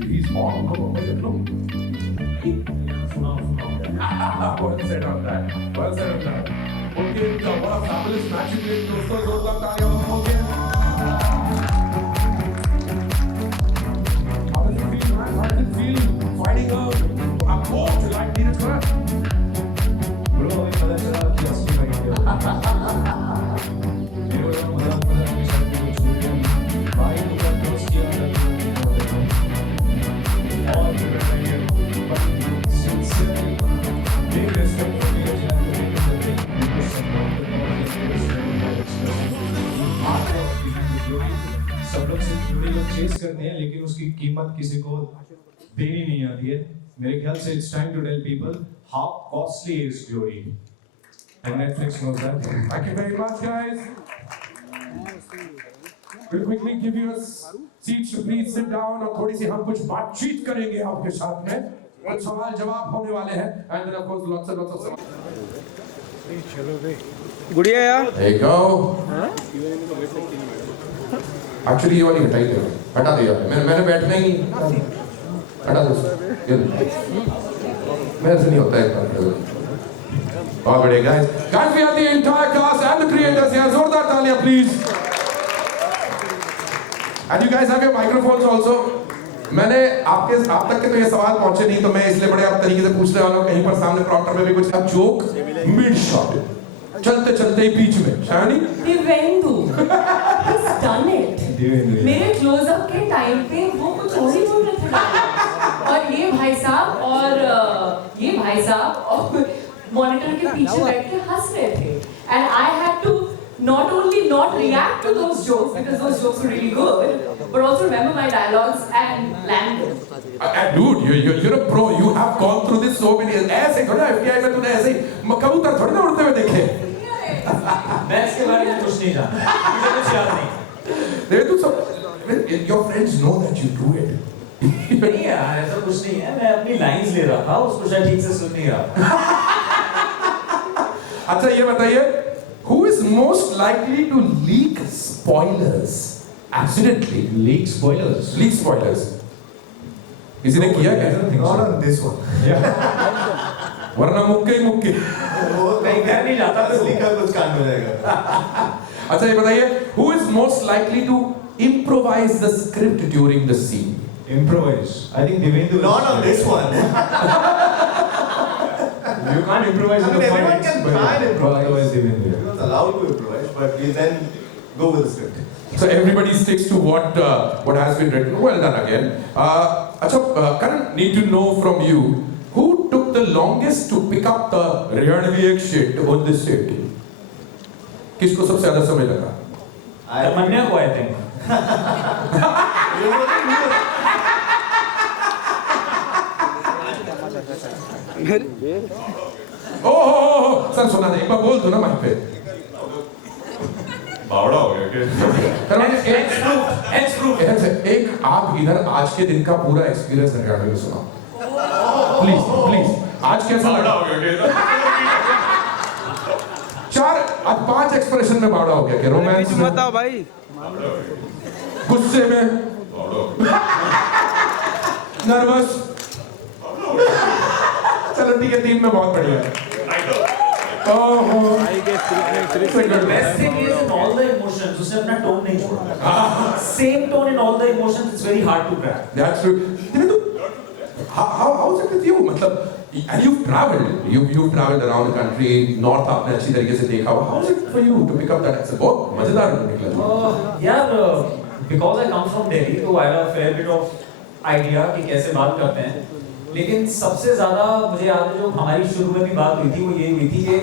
He's on. Well said on that. Well said on that. Okay, so what a fabulous match you played. दोस्तों जोरदार तालियां बजाओगे. How does it feel, man? How does it feel fighting a coach like Neeraj Khanna? Bro, अभी पता चला कि असली में क्या हुआ। मेरे को मजा के साथ कुछ छूट गया नहीं। भाई को क्या दोस्त किया था और फिर मैं but sincerely big respect for me as an actor because some doctor सब लोग सिर्फ जोड़ी लोग चेस करते हैं लेकिन उसकी कीमत किसी को देनी नहीं आती है मेरे ख्याल से it's time to tell people how costly is glory and Netflix knows that. Thank you very much, guys. We'll quickly give you a seat to please sit down और थोड़ी सी हम कुछ बातचीत करेंगे आपके साथ में और सवाल जवाब होने वाले हैं and then of course lots of गुड़िया यार There you go. Actually ये वाली हटाइए हटा दिया मैंने बैठना ही हटा दो मेरे से नहीं होता है बहुत बढ़िया guys we have the entire cast and the creators here जोरदार तालियां please and you guys have your microphones also मैंने आप तक के तो ये सवाल पहुंचे नहीं तो मैं इसलिए बड़े आप तरीके से पूछने वाला हूँ कहीं पर सामने प्रॉक्टर में भी कुछ जोक मिड शॉट चलते चलते ही बीच में shiny Divendu, he's done it. मेरे क्लोजअप के टाइम पे वो कुछ और ही बोल रहे थे और ये भाई साहब और मॉनिटर के पीछे बैठ के हंस रहे थे and I had to not only not react to those jokes because those jokes were really good but also remember my dialogues and land them. Dude, you're a pro. You have gone through this so many. ऐसे थोड़ा FBI में तूने ऐसे कबूतर थोड़ी ना उड़ते हुए देखे. मैं इसके बारे में कुछ नहीं जानता मुझे कुछ याद नहीं They do so. Your friends know that you do it. नहीं यार ऐसा कुछ नहीं है मैं अपनी लाइंस ले रहा था उसको शायद ठीक से सुन नहीं रहा अच्छा ये बताइए who is most likely to leak spoilers accidentally? Leak spoilers. Leak spoilers. किसी ने किया क्या? Not on this one. वरना मुक्के ही मुक्के. वो कहीं घर नहीं जाता तो लीकर कुछ कांड हो जाएगा अच्छा ये बताइए who is most likely to improvise the script during the scene? Improvise. I think Divendu. not on this one You can't improvise in the everyone fights, can but try and improvise otherwise Divendu. everyone's allowed to improvise but we then go with the script So everybody sticks to what has been written. Well done again. Acha, Karan, need to know from you, who took the longest to pick up the Ryanvi egg shit on this set? किसको सबसे ज़्यादा समय लगा? तमन्ना को I think. Oh sir सुना नहीं, एक बार बोल दो ना माइक पे। बावड़ा हो गया एक आप इधर आज के दिन का पूरा एक्सपीरियंस हरियाणा में सुनाओ प्लीज प्लीज। आज कैसा लगा? आज 5 एक्सप्रेशन में बावड़ा हो गया क्या? रोमांस में बताओ भाई, गुस्से में, नर्वस। चलो ठीक है, 3 में बहुत बढ़िया है। Best thing is in all the emotions, उसने अपना tone नहीं छोड़ा. Same tone in all the emotions, it's very hard to crack. That's true. How is it with you? मतलब, and you've traveled around the country, North आपने अच्छी तरीके से देखा हुआ. How is it for you to pick up that accent? बहुत मजेदार निकला. यार, because I come from Delhi, तो I have a fair bit of idea कि कैसे बात करते हैं. लेकिन सबसे ज़्यादा मुझे याद है जो हमारी शुरू में भी बात हुई थी, वो ये हुई थी कि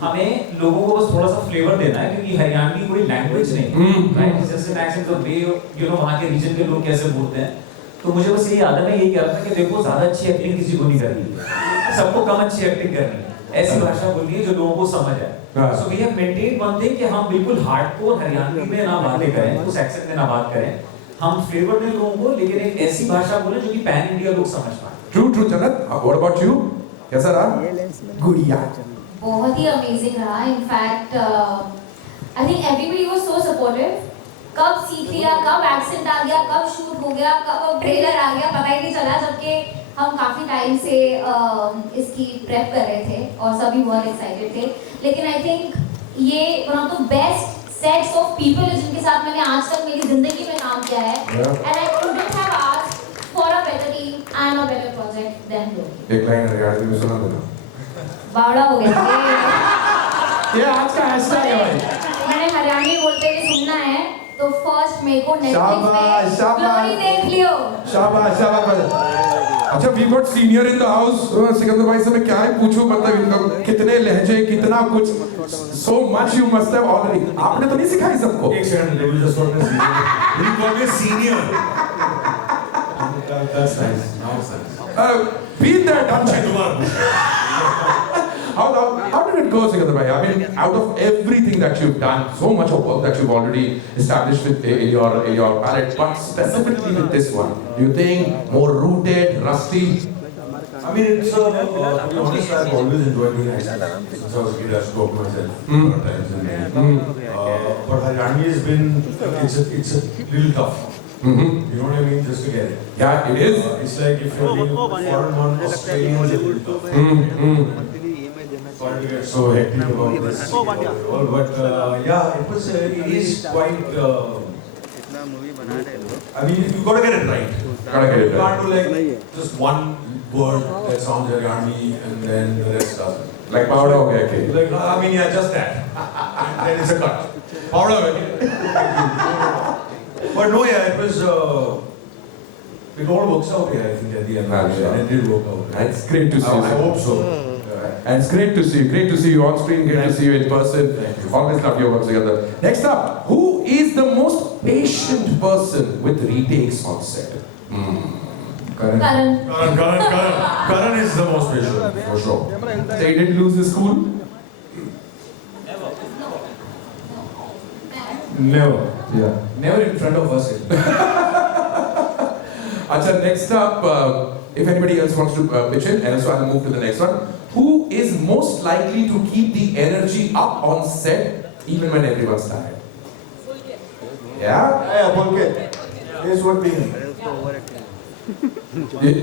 हमें लोगों को बस थोड़ा सा फ्लेवर देना है, क्योंकि हरियाणवी कोई लैंग्वेज नहीं है, राइट? जैसे accent of way, you know, वहाँ के रीजन के लोग कैसे बोलते हैं. तो मुझे बस यही याद है, मैं यही कह रहा था कि देखो, ज़्यादा अच्छी एक्टिंग किसी को नहीं करनी, सबको कम अच्छी एक्टिंग करनी है. ऐसी भाषा बोलनी है जो लोगों को समझ आए. So we have maintained one thing कि हम बिल्कुल हार्डकोर हरियाणवी में ना बातें करें, उस एक्सेंट में ना बात करें. हम फ्लेवर दें लोगों को, लेकिन एक ऐसी भाषा बोलें जो कि पैन इंडिया लोग समझ पाए. True, Jannat. What about you? कैसा रहा? गुड़िया. बहुत ही अमेजिंग रहा. In fact I think everybody was so supportive. कब सीख लिया, कब एक्सेंट आ गया, कब शूट हो गया, कब ट्रेलर आ गया, पता ही नहीं चला, जबकि हम काफ़ी टाइम से इसकी प्रेप कर रहे थे और सभी बहुत एक्साइटेड थे. लेकिन आई थिंक ये one of the best sets of people जिनके साथ मैंने आज तक मेरी जिंदगी में काम किया है. And I couldn't have asked for a better team and a better project than Loki. एक लाइन हरियाणवी में सुना देना. बावड़ा हो गया. ये आज का हैशटैग है भाई. मैंने हरियाणवी बोलते हुए सुनना है, तो फर्स्ट मेरे को नेटफ्लिक्स शाबाश, पे ग्लोरी देख लियो. शाबाश शाबाश. अच्छा, we got senior in the house. Sikandar भाई से मैं क्या ही पूछूं, मतलब इनका कितने लहजे, कितना कुछ, so much you must have already. आपने तो नहीं सिखाई सबको? एक second, level just for me senior. You call me senior. That's nice. Now it's nice. Beat that. How How did it go, Sikandar bhai? I mean, out of everything that you've done, so much of work that you've already established with in your palette, but specifically with this one, do you think more rooted, rusty? I mean, it's to be honest, I've always enjoyed doing accents. Since I was a kid, I spoke myself a lot of times. But Hariyanvi has been, it's a little tough. You know what I mean? Just to get it. Yeah, it is. It's like if you're being a foreign one, Australian is a little tough. Sorry to get so hectic about this. But yeah, it is quite. I mean, you gotta get it right. Gotta get it You can't right. do like just one word that sounds Hariyanvi and then the rest doesn't. Like powder ho gaya ke? Like, I mean, yeah, just that. And then it's a cut. Powder ho gaya. But no, yeah, it was. It all works out here, I think, at the end. And it did work out. And it's great to see you. I hope so. And it's great to see you. Great to see you on screen. Great to see you in person. Always love your work together. Next up, who is the most patient person with retakes on set? Karan. Karan is the most patient. For sure. So he didn't lose his cool? Never. Yeah. Never in front of us. Acha, next up, if anybody else wants to pitch in, and so I'll move to the next one. Who is most likely to keep the energy up on set even when everyone's tired? Yeah? Yeah, Pulkit. Here's what we need.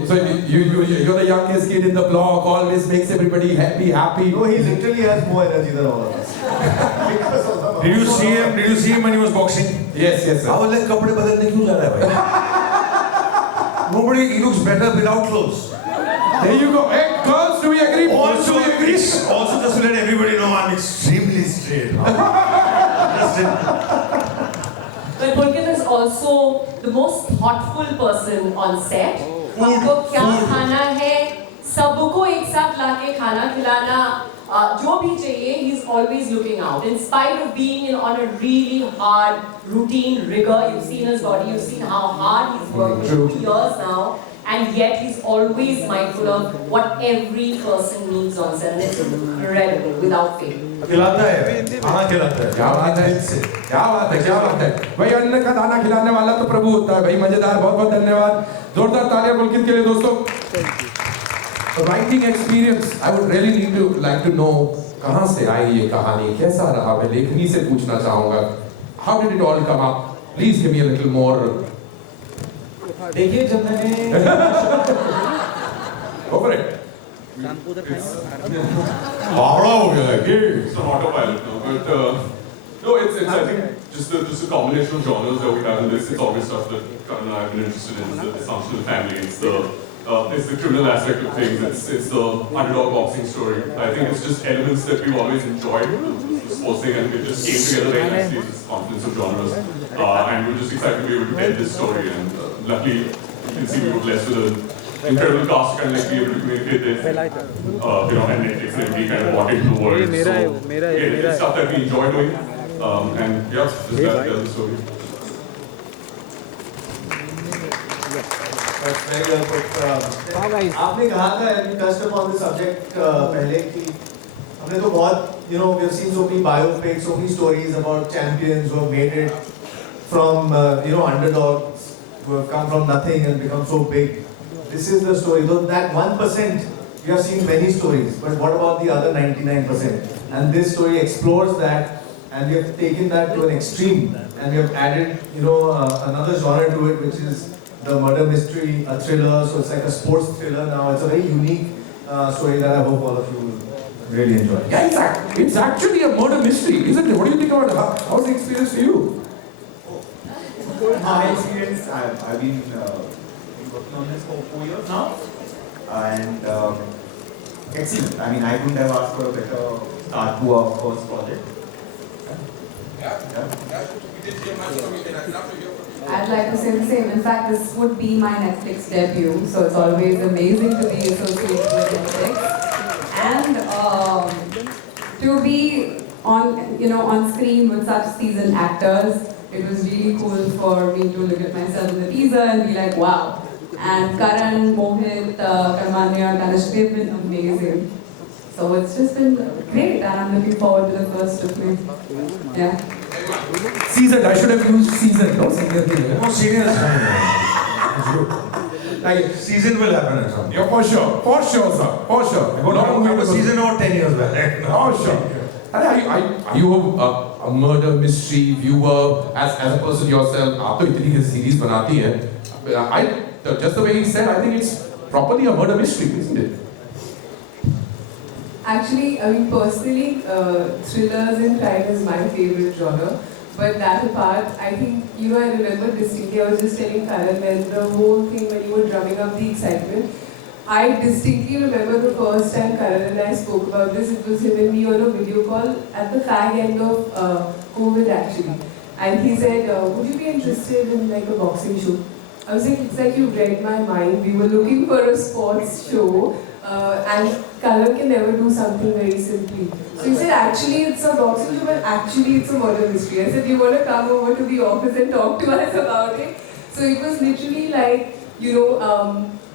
So you're the youngest kid in the block, always makes everybody happy. No, he literally has more energy than all of us. Because of the Did you see him? Did you see him when he was boxing? Yes, yes, sir. I was like, "Kapde badalne kyun ja raha hai bhai?" Nobody, he looks better without clothes. There you go. Hey, girls, do we agree? Also, do we agree? also just to let everybody know, I'm extremely straight. Just But Pulkit is also the most thoughtful person on set. हमको क्या खाना है, सबको एक साथ लाके खाना खिलाना, जो भी चाहिए, he's always looking out. In spite of being on a really hard routine rigor, you've seen his body, you've seen how hard he's worked for 2 years now, and yet he's always mindful of what every person needs on set, and it's incredible, without fail. खिलाता है, हाँ खिलाता है। क्या बात है, क्या बात है, क्या बात है भाई। अन्न का दाना खिलाने वाला तो प्रभु होता है भाई। मजेदार, बहुत बहुत धन्यवाद। जोरदार तालियां पुलकित के लिए दोस्तों। Writing experience, I would really like to know कहाँ से आई ये कहानी, कैसा रहा। मैं लेखनी से पूछना चाहूंगा, how did it all come up? Please give me a little more. देखिए, जब मैंने Go for it. बावड़ा हो गया है कि It's an autopilot now, but no, it's I think just a combination of genres that we have in this. It's always stuff that Karan and I have been interested in. It's the dysfunctional family. It's the criminal aspect of things. It's the underdog boxing story. I think it's just elements that we've always enjoyed, the sports thing, and it just came together very nicely. This confluence of genres, and we're just excited to be able to tell this story. And luckily, you can see we were blessed with an incredible cast to kind of like be able to communicate this, and Netflix and everybody kind of brought it to the world. So it's stuff that we enjoy doing, and yeah, just glad to tell the story. That's very well put. आपने कहा था, and you touched upon the subject पहले कि हमने तो बहुत, we've seen so many biopics, so many stories about champions who have made it from, underdogs who have come from nothing and become so big. This is the story. Though that 1%, we have seen many stories, but what about the other 99%? And this story explores that, and we have taken that to an extreme, and we have added, another genre to it, which is the murder mystery, a thriller. So it's like a sports thriller now. It's a very unique story that I hope all of you will really enjoy. Yeah, it's actually a murder mystery, isn't it? What do you think about it? How's the experience for you? My experience, I've been working on this for 4 years now, and excellent. I mean, I couldn't have asked for a better start to our first project. I'd like to say the same. In fact, this would be my Netflix debut, so it's always amazing to be associated with Netflix. And to be on screen with such seasoned actors, it was really cool for me to look at myself in the teaser and be like, wow. And Karan, Mohit, Karmanya, Tanishq, they've been amazing. So it's just been great, and I'm looking forward to the first of me. Yeah. Seasoned, I should have used seasoned, no senior. No, senior is fine. Like, season will happen at some point. Yeah, for sure, sir, for sure. Have a season over 10 years back. For sure. Are you a murder mystery viewer as a person yourself? आप तो इतनी series बनाती हैं. Just the way he said, I think it's properly a murder mystery, isn't it? Actually, I mean, personally, thrillers and crime is my favorite genre. But that apart, I think, I remember distinctly, I was just telling Karan when the whole thing, when you were drumming up the excitement, I distinctly remember the first time Karan and I spoke about this. It was him and me on a video call at the fag end of COVID actually. And he said, would you be interested in like a boxing show? I was like, it's like you read my mind. We were looking for a sports show. And Karan can never do something very simply. So he said, actually it's a boxing show, but actually it's a murder mystery. I said, do you want to come over to the office and talk to us about it? So it was literally like,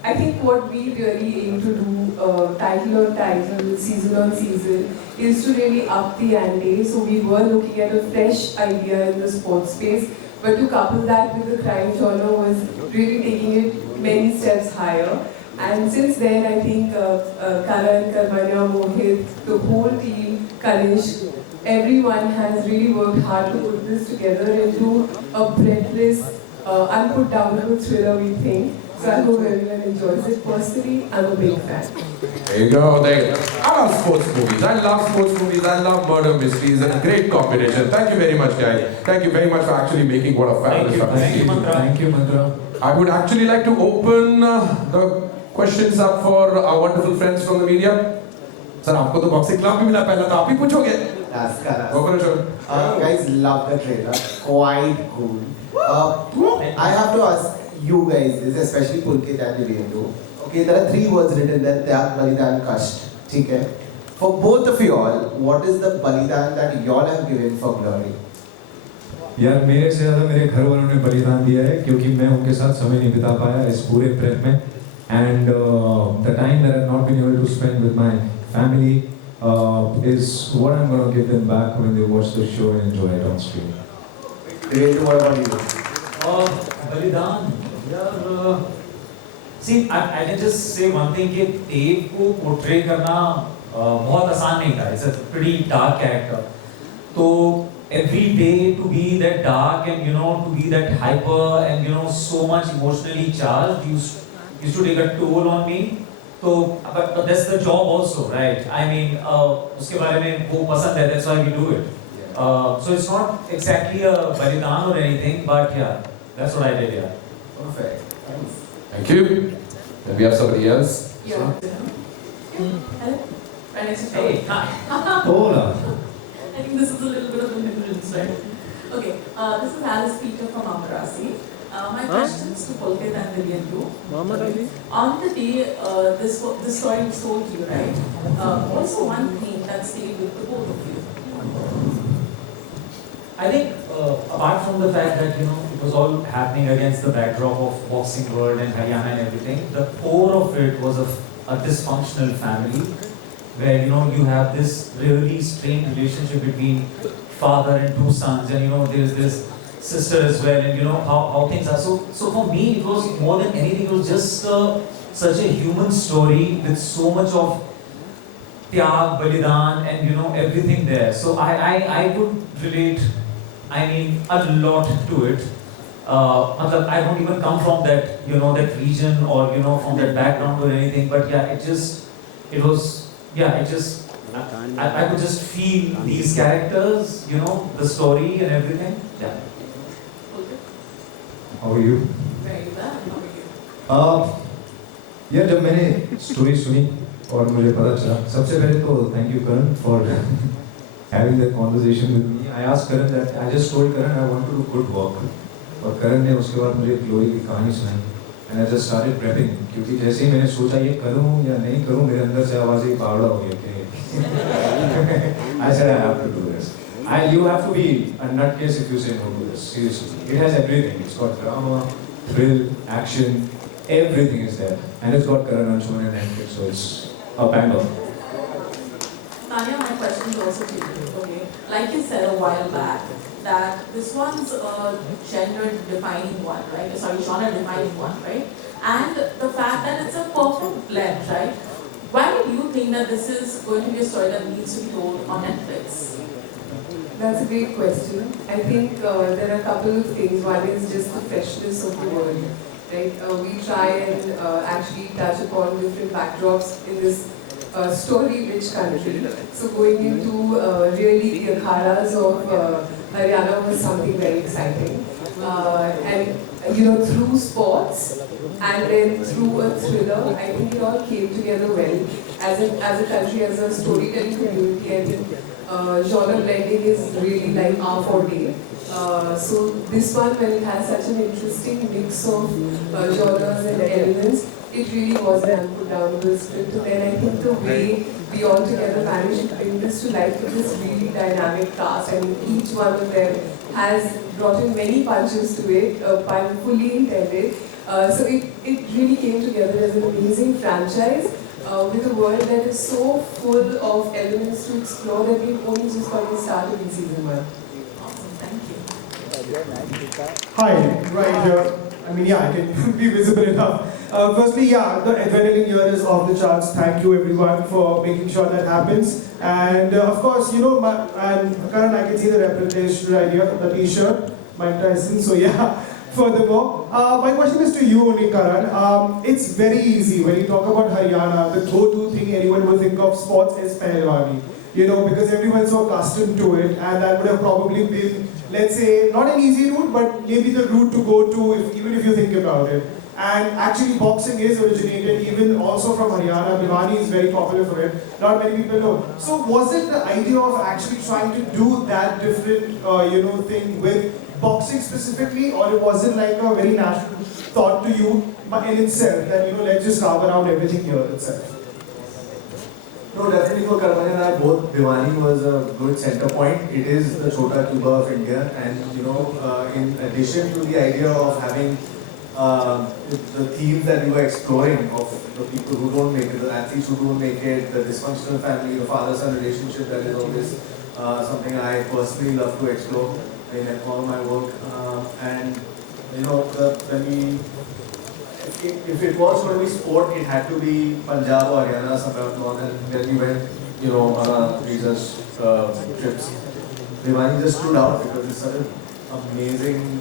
I think what we really aim to do, title on title, season on season, is to really up the ante. So we were looking at a fresh idea in the sports space, but to couple that with the crime genre was really taking it many steps higher. And since then, I think Karan, Karmanya, Mohit, the whole team, Kanishq, everyone has really worked hard to put this together into a breathless, unput-downable thriller, we think. So I hope everyone enjoys it. Personally, I'm a big fan. There you go, there you go. I love sports movies. I love murder mysteries, and a great combination. Thank you very much, guys. Thank you very much for actually making what a fabulous episode. Thank you, Mantra. I would actually like to open the questions up for our wonderful friends from the media. Sir, आपको तो boxing club भी मिला पहला तो आप ही पूछोगे. That's correct. Go for it, sir. Guys, love the trailer. Quite cool. I have to ask, you guys, especially Pulkit and Devendra. Okay, there are 3 words written there: Tyag, Balidan, Kasht. Okay. For both of you all, what is the Balidan that you all have given for glory? यार मेरे से ज़्यादा मेरे घर वालों ने बलिदान दिया है क्योंकि मैं उनके साथ समय नहीं बिता पाया इस पूरे प्रेप में and the time that I've not been able to spend with my family is what I'm going to give them back when they watch the show and enjoy it on screen. What about you? बलिदान यार see I can just say one thing कि देव को पोर्ट्रे करना बहुत आसान नहीं था. It's a pretty dark character. तो every day to be that dark and to be that hyper and so much emotionally charged used to take a toll on me. So but that's the job also, right? I mean उसके बारे में वो पसंद है, that's why we do it. So it's not exactly a balidan or anything, but yeah, that's what I did. Yeah. Perfect. Thanks. Thank you. Then we have somebody else. Yeah. Hello. Right next to Hey, hi. Hola. I think this is a little bit of a hindrance, right? Okay, this is Alice Peter from Amarasi. My question is to Pulkit and Devendra. On the day this story was told to you, right? What's the one thing that stayed with the both of you? I think apart from the fact that it was all happening against the backdrop of boxing world and Haryana and everything, the core of it was a dysfunctional family where you have this really strained relationship between father and 2 sons, and there's this sister as well, and how things are. So for me it was more than anything, it was just such a human story with so much of tyag, balidan, and everything there. So I would relate, I mean, a lot to it. I don't even come from that that region or from that background or anything, but yeah, I could just feel these characters, the story and everything. Yeah. How are you? Very well. How are you? यार जब मैंने स्टोरी सुनी और मुझे पता चला, सबसे पहले तो thank you Karan for having that conversation with me. I asked Karan that I just told Karan I want to do good work. और करण ने उसके बाद मुझे ग्लोरी की कहानी सुनाई and I just started prepping क्योंकि जैसे ही मैंने सोचा ये करूँ या नहीं करूँ, मेरे अंदर से आवाज़ ही पावड़ा हो गया कि I said I have to do this. You have to be a nutcase if you say no to this. Seriously, it has everything. It's got drama, thrill, action, everything is there, and it's got Karan Anshuman and Netflix, so it's a banger. Tanya, my question is also to you. Okay, like you said a while back, that this one's a gender-defining one, right? Sorry, genre-defining one, right? And the fact that it's a perfect blend, right? Why do you think that this is going to be a story that needs to be told on Netflix? That's a great question. I think there are a couple of things. One is just the freshness of the world, right? We try and actually touch upon different backdrops in this story-rich country. So going into really the akharas of Haryana was something very exciting. And through sports and then through a thriller, I think it all came together well. As a country, as a storytelling community, I think genre blending is really like our forte. So this one, when it has such an interesting mix of genres and elements, it really was an put down to the script. And I think the way we all together managed to bring this to life with this really dynamic cast, and each one of them has brought in many punches to it, pun fully intended. So it really came together as an amazing franchise with a world that is so full of elements to explore that we've only just gotten started in season 1. Awesome, thank you. Hi, right here. I mean, yeah, I can be visible enough. Firstly, yeah, the adrenaline here is off the charts. Thank you everyone for making sure that happens. And of course, and Karan, I can see the representation right here, the t-shirt, Mike Tyson. So yeah, furthermore, my question is to you only, Karan. It's very easy when you talk about Haryana, the go-to thing anyone will think of sports is Pehlwani. Because everyone's so accustomed to it, and that would have probably been, let's say, not an easy route, but maybe the route to go to, even if you think about it. And actually boxing is originated even also from Haryana. Bhiwani is very popular for it. Not many people know. So was it the idea of actually trying to do that different thing with boxing specifically, or was it like a very natural thought to you in itself that let's just carve around everything here itself? No, definitely for Karmani and I, both Bhiwani was a good center point. It is the Chota Cuba of India, and in addition to the idea of having the themes that we were exploring of the people who don't make it, the athletes who don't make it, the dysfunctional family, the father-son relationship, that is always something I personally love to explore in all my work. And if it was going to be sport, it had to be Punjab or Haryana, somewhere up north, and then we went, on our visas trips. Bhiwani just stood out because it's such an amazing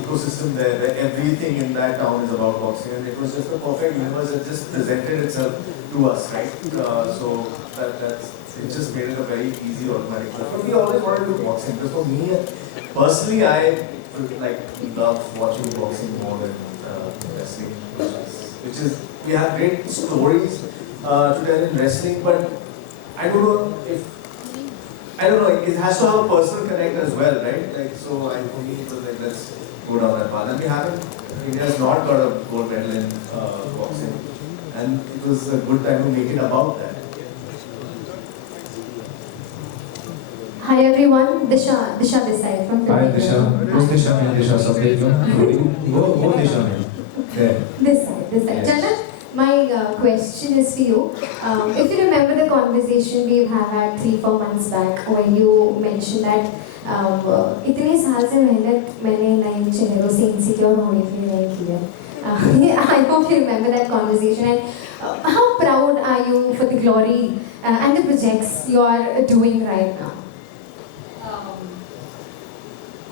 ecosystem there, where everything in that town is about boxing, and it was just a perfect universe that just presented itself to us, right? So it just made it a very easy automatic. But we always wanted to do boxing, because for me, personally, I love watching boxing more than wrestling, which is, we have great stories to tell in wrestling, but I don't know, it has to have a personal connect as well, right? So for me, it was like, let's go down that path. And India has not got a gold medal in boxing, and it was a good time to make it about that. Hi everyone, Disha Desai from Hi Finland. Disha, who's Disha? मैं Disha सब देख लो, वो Disha में, there. This side. Janak, my question is to you. If you remember the conversation we've had 3-4 months back, where you mentioned that इतने साल से मेहनत मैंने नए चेहरों से insecure होने के लिए नहीं किया. I hope you remember that conversation. And how proud are you for the glory and the projects you are doing right now?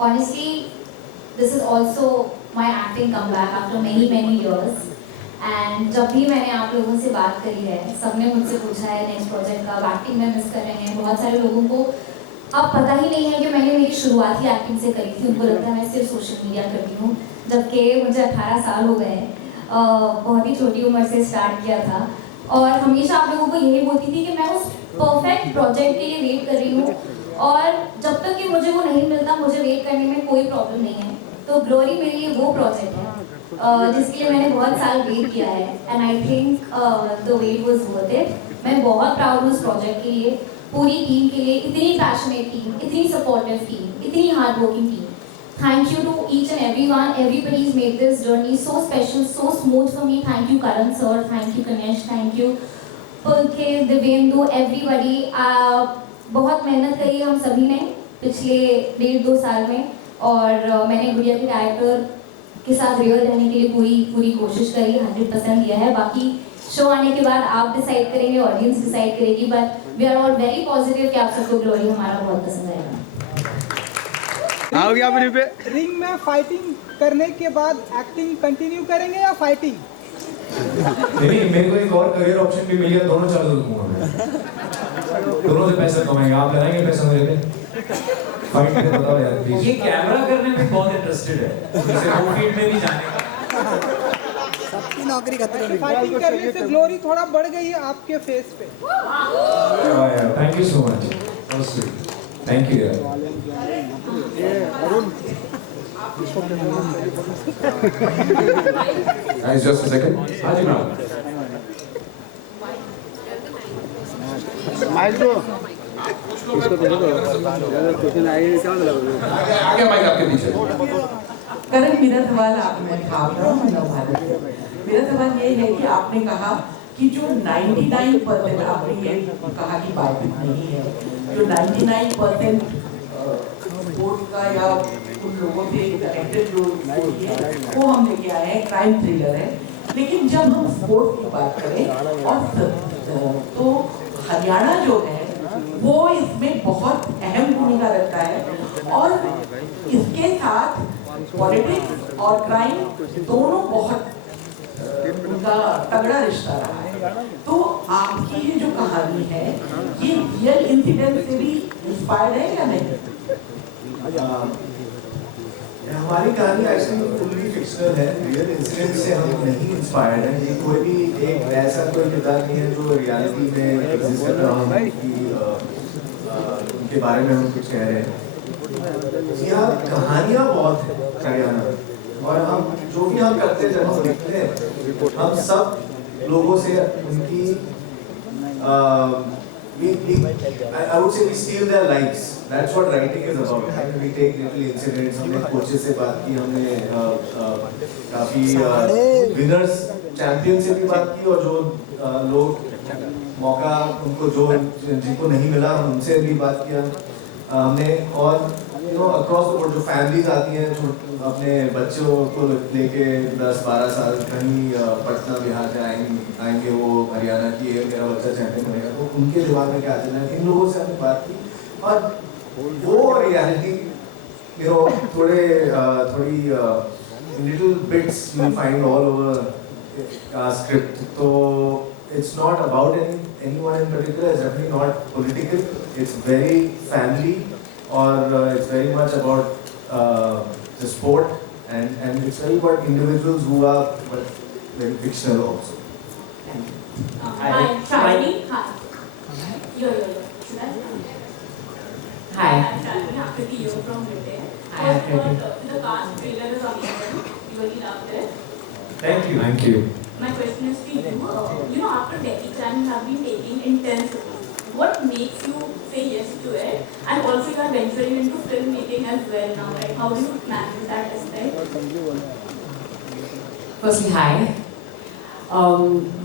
Honestly, this is also my acting comeback after many years. And जब भी मैंने आप लोगों से बात करी है, सबने मुझसे पूछा है नेक्स्ट प्रोजेक्ट का, एक्टिंग में मिस कर रहे हैं. बहुत सारे लोगों को अब पता ही नहीं है कि मैंने मेरी शुरुआत ही एक्टिंग से करी थी. उनको लगता है मैं सिर्फ सोशल मीडिया करती हूँ, जबकि मुझे 18 साल हो गए. बहुत ही छोटी उम्र से स्टार्ट किया था, और हमेशा आप लोगों को यही बोलती थी कि मैं उस परफेक्ट प्रोजेक्ट के लिए वेट कर रही हूँ, और जब तक कि मुझे वो नहीं मिलता, मुझे वेट करने में कोई प्रॉब्लम नहीं है. तो ग्लोरी मेरे लिए वो प्रोजेक्ट है जिसके लिए मैंने बहुत साल वेट किया है, and I think the wait was worth it. मैं बहुत प्राउड हूँ उस प्रोजेक्ट के लिए, पूरी टीम के लिए. इतनी पैशनेट टीम, इतनी सपोर्टिव टीम, इतनी hard working team. Thank you to each and everyone. Everybody's made this journey so special, so smooth for me. Thank you Karan sir, thank you Ganesh, thank you Pulkit, Devendu, everybody. बहुत मेहनत करी है हम सभी ने पिछले 1.5-2 साल में, और मैंने गुड़िया के कैरेक्टर के साथ रियल रहने के लिए पूरी कोशिश करी, 100% दिया है. बाकी शो आने के बाद आप डिसाइड करेंगे, ऑडियंस डिसाइड करेगी, but we are all very positive कि आप सबको ग्लोरी हमारा बहुत पसंद आएगा. आओगे अपने पे रिंग में फाइटिंग करने के बाद एक्टिंग कंटिन्यू करेंगे या फाइटिंग? नहीं, मेरे को एक और करियर ऑप्शन भी मिल गया, दोनों चालू रखूंगा मैं. दोनों से पैसा कमाएंगे, आप लगाएंगे पैसा मेरे पे. फाइट में बताओ यार प्लीज. ये कैमरा करने में बहुत इंटरेस्टेड है, जैसे वो फील्ड में भी जाने का. सबकी नौकरी खतरे में. फाइटिंग करने से ग्लोरी थोड़ा बढ़ गई है आपके फेस पे. Thank you so much. Thank you यार. Guys, just a second. हाँ जी मैम. माइक दो. इसको दे दो. क्वेश्चन आगे क्या लगा? आगे माइक आपके पीछे. करण, मेरा सवाल मैं ठाक रहा हूँ मेरा सवाल ये है कि आपने कहा कि जो 99% आपने ये कहा कि बायोपिक नहीं है, जो 99% स्पोर्ट्स का या उन लोगों से कनेक्टेड जो स्टोरी है वो हम लेके आए हैं, क्राइम थ्रिलर है. लेकिन जब हम स्पोर्ट्स की बात करें और तो हरियाणा जो है वो इसमें बहुत अहम भूमिका रखता है, और इसके साथ पॉलिटिक्स और क्राइम दोनों बहुत उनका तगड़ा रिश्ता रहा है. तो आपकी ये जो कहानी है ये रियल इंसिडेंट से भी इंस्पायर्ड है या नहीं? हमारी कहानी एक्चुअली फुल्ली फिक्शनल है, रियल इंसिडेंट से हम नहीं इंस्पायर्ड हैं। ये कोई भी एक ऐसा कोई किरदार नहीं है जो रियलिटी में एग्जिस्ट कर रहा हो कि उनके बारे में हम कुछ कह रहे हैं। यहाँ कहानियाँ बहुत है हरियाणा में, और हम जो भी हम करते हैं जब हम लिखते हैं, हम सब लोगों से उनकी I would say we steal their lives. That's what writing is about. We take little incidents. हमने कोचेस से बात की, हमने काफी विनर्स चैंपियन से भी बात की, और जो लोग मौका उनको जो जिनको नहीं मिला उनसे भी बात किया हमने। और अक्रॉस द बोर्ड जो फैमिलीज आती हैं जो अपने बच्चों को लेके 10-12 साल कहीं पटना बिहार से आएंगे, वो हरियाणा की है, मेरा बच्चा चैंपियन बनेगा, तो उनके दिमाग में क्या चल रहा है, इन लोगों से हमने बात की। और वो रियलिटी थोड़ी little bits you find all over script. तो it's not about anyone in particular, it's definitely not political, it's very family, or it's very much about the sport, and it's very about individuals who are very fictional also. Hi, Shalini. Hi. Yo. Should I? Hi. I'm Shalini, Akriti, you're from Britain. Hi, Akriti. The cast trailer is amazing. You really loved it. Thank you. Thank you. My question is to you. After Deccan you have been taking intense roles. What makes you say yes to it? And also you are venturing into filmmaking as well now, right? How do you manage that aspect? Firstly, hi.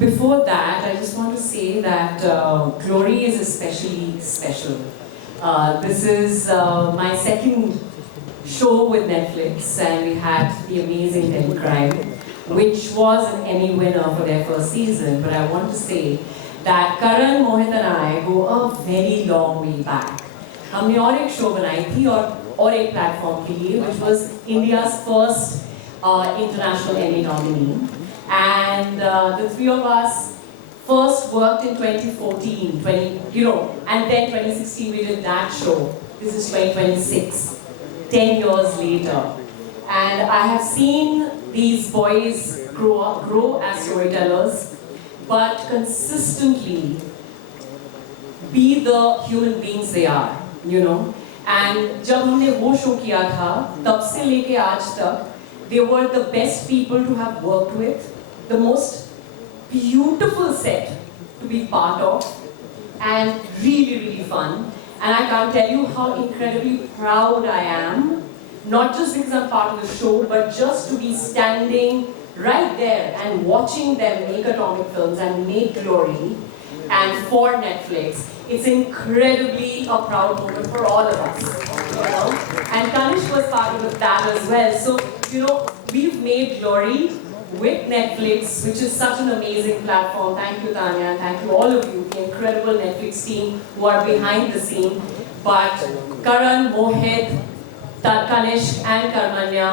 Before that, I just want to say that Glory is especially special. This is my second show with Netflix, and we had the amazing Telecrime, which was an Emmy winner for their first season. But I want to say that Karan, Mohit and I go a very long way back. हमने और एक शो बनाई थी और एक प्लेटफॉर्म के लिए, which was India's first international Emmy nominee. And the three of us first worked in 2014, and then 2016 we did that show. This is 2026, 10 years later. And I have seen these boys grow as storytellers, but consistently be the human beings they are, And जब हमने वो शो किया था, तब से लेके आज तक, they were the best people to have worked with, the most beautiful set to be part of, and really, really fun. And I can't tell you how incredibly proud I am, not just because I'm part of the show, but just to be standing right there and watching them make atomic films and make Glory, and for Netflix. It's incredibly a proud moment for all of us, And Kanish was part of that as well. So, we've made Glory with Netflix, which is such an amazing platform. Thank you, Tanya, and thank you all of you, the incredible Netflix team who are behind the scene. But Karan, Mohit, Kanish and Karmanya,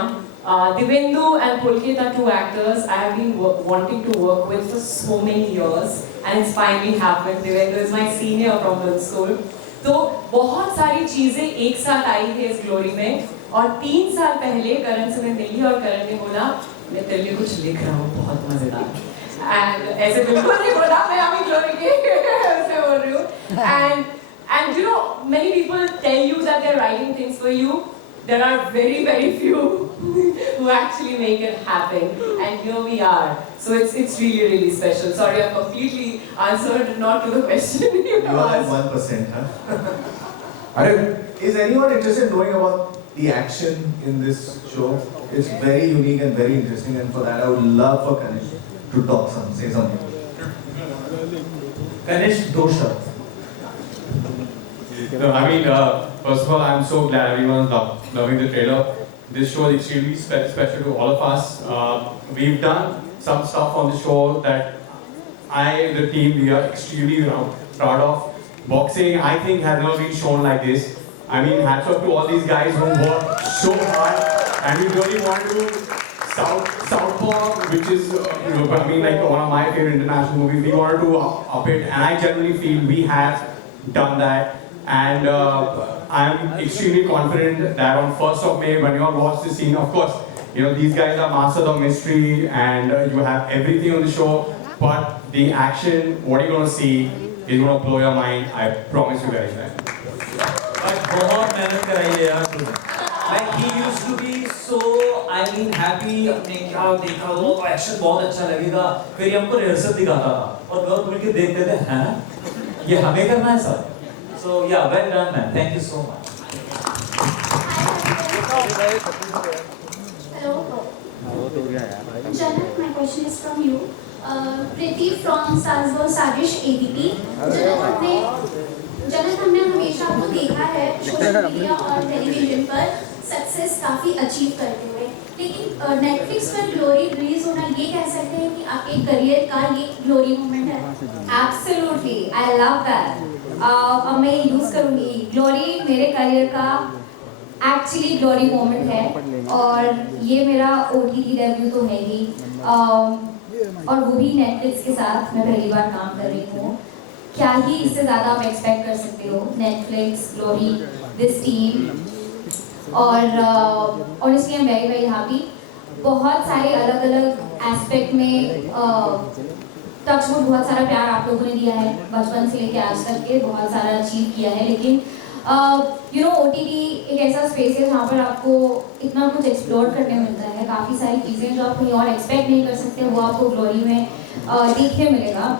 Divendu and Pulkit are two actors I have been wanting to work with for so many years, and it's finally happened. Divendu is my senior from film school. तो बहुत सारी चीजें एक साथ आई थी इस ग्लोरी में, और 3 साल पहले करण से मैं मिली और करण ने बोला मैं तेरे लिए कुछ लिख रहा हूँ बहुत मजेदार, and ऐसे बिल्कुल नहीं बोला, मैं अभी ग्लोरी के ऐसे बोल रही हूँ, and many people tell you that they're writing things for you. There are very, very few who actually make it happen, and here we are. So it's really, really special. Sorry, I've completely answered not to the question you are asked. 1%, huh? Is anyone interested in knowing about the action in this show? It's very unique and very interesting, and for that I would love for Kanish to say something. Kanish, dosha. No, first of all, I'm so glad everyone's loving the trailer. This show is extremely special to all of us. We've done some stuff on the show that the team, we are extremely proud of. Boxing, I think, has never been shown like this. Hats off to all these guys who worked so hard, and we really want to Southpaw, which is like one of my favorite international movies. We wanted to up it, and I genuinely feel we have done that. And I'm extremely confident that on 1st of May, when you all watch the scene, of course, You know, these guys are masters of mystery, and you have everything on the show. But the action, what you're gonna see, is gonna blow your mind. I promise you guys that. बहुत मेहनत कराई है यार तूने। Like he used to be so, I mean, happy अपने क्या देखा वो एक्शन बहुत अच्छा लगेगा, फिर ये हमको रिहर्सल दिखाता था और घर बोल के देखते थे हैं ये हमें करना है सब। So yeah, well done man, thank you so much. Hello. Janak, my question is from you. Priti from Salzburg Sadish ABP. जनक हमने हमेशा आपको देखा है सोशल मीडिया और टेलीविजन पर सक्सेस काफ़ी अचीव करते हुए, लेकिन नेटफ्लिक्स पर ग्लोरी रिलीज होना ये कह सकते हैं कि आपके करियर का ये ग्लोरी मोमेंट है। Absolutely, I love that. अब मैं यूज़ करूँगी ग्लोरी मेरे करियर का एक्चुअली ग्लोरी मोमेंट है, और ये मेरा OTT डेब्यू तो है ही, और वो भी नेटफ्लिक्स के साथ मैं पहली बार काम कर रही हूँ। क्या ही इससे ज़्यादा आप एक्सपेक्ट कर सकते हो? नेटफ्लिक्स, ग्लोरी, दिस टीम, और honestly I am very very happy. बहुत सारे अलग अलग एस्पेक्ट में टचवुड बहुत सारा प्यार आप लोगों ने दिया है, बचपन से लेके आज तक के बहुत सारा अचीव किया है, लेकिन यू नो OTT एक ऐसा स्पेस है जहाँ पर आपको इतना कुछ एक्सप्लोर करने मिलता है, काफ़ी सारी चीज़ें जो आप कहीं और एक्सपेक्ट नहीं कर सकते वो आपको ग्लोरी में देखने मिलेगा।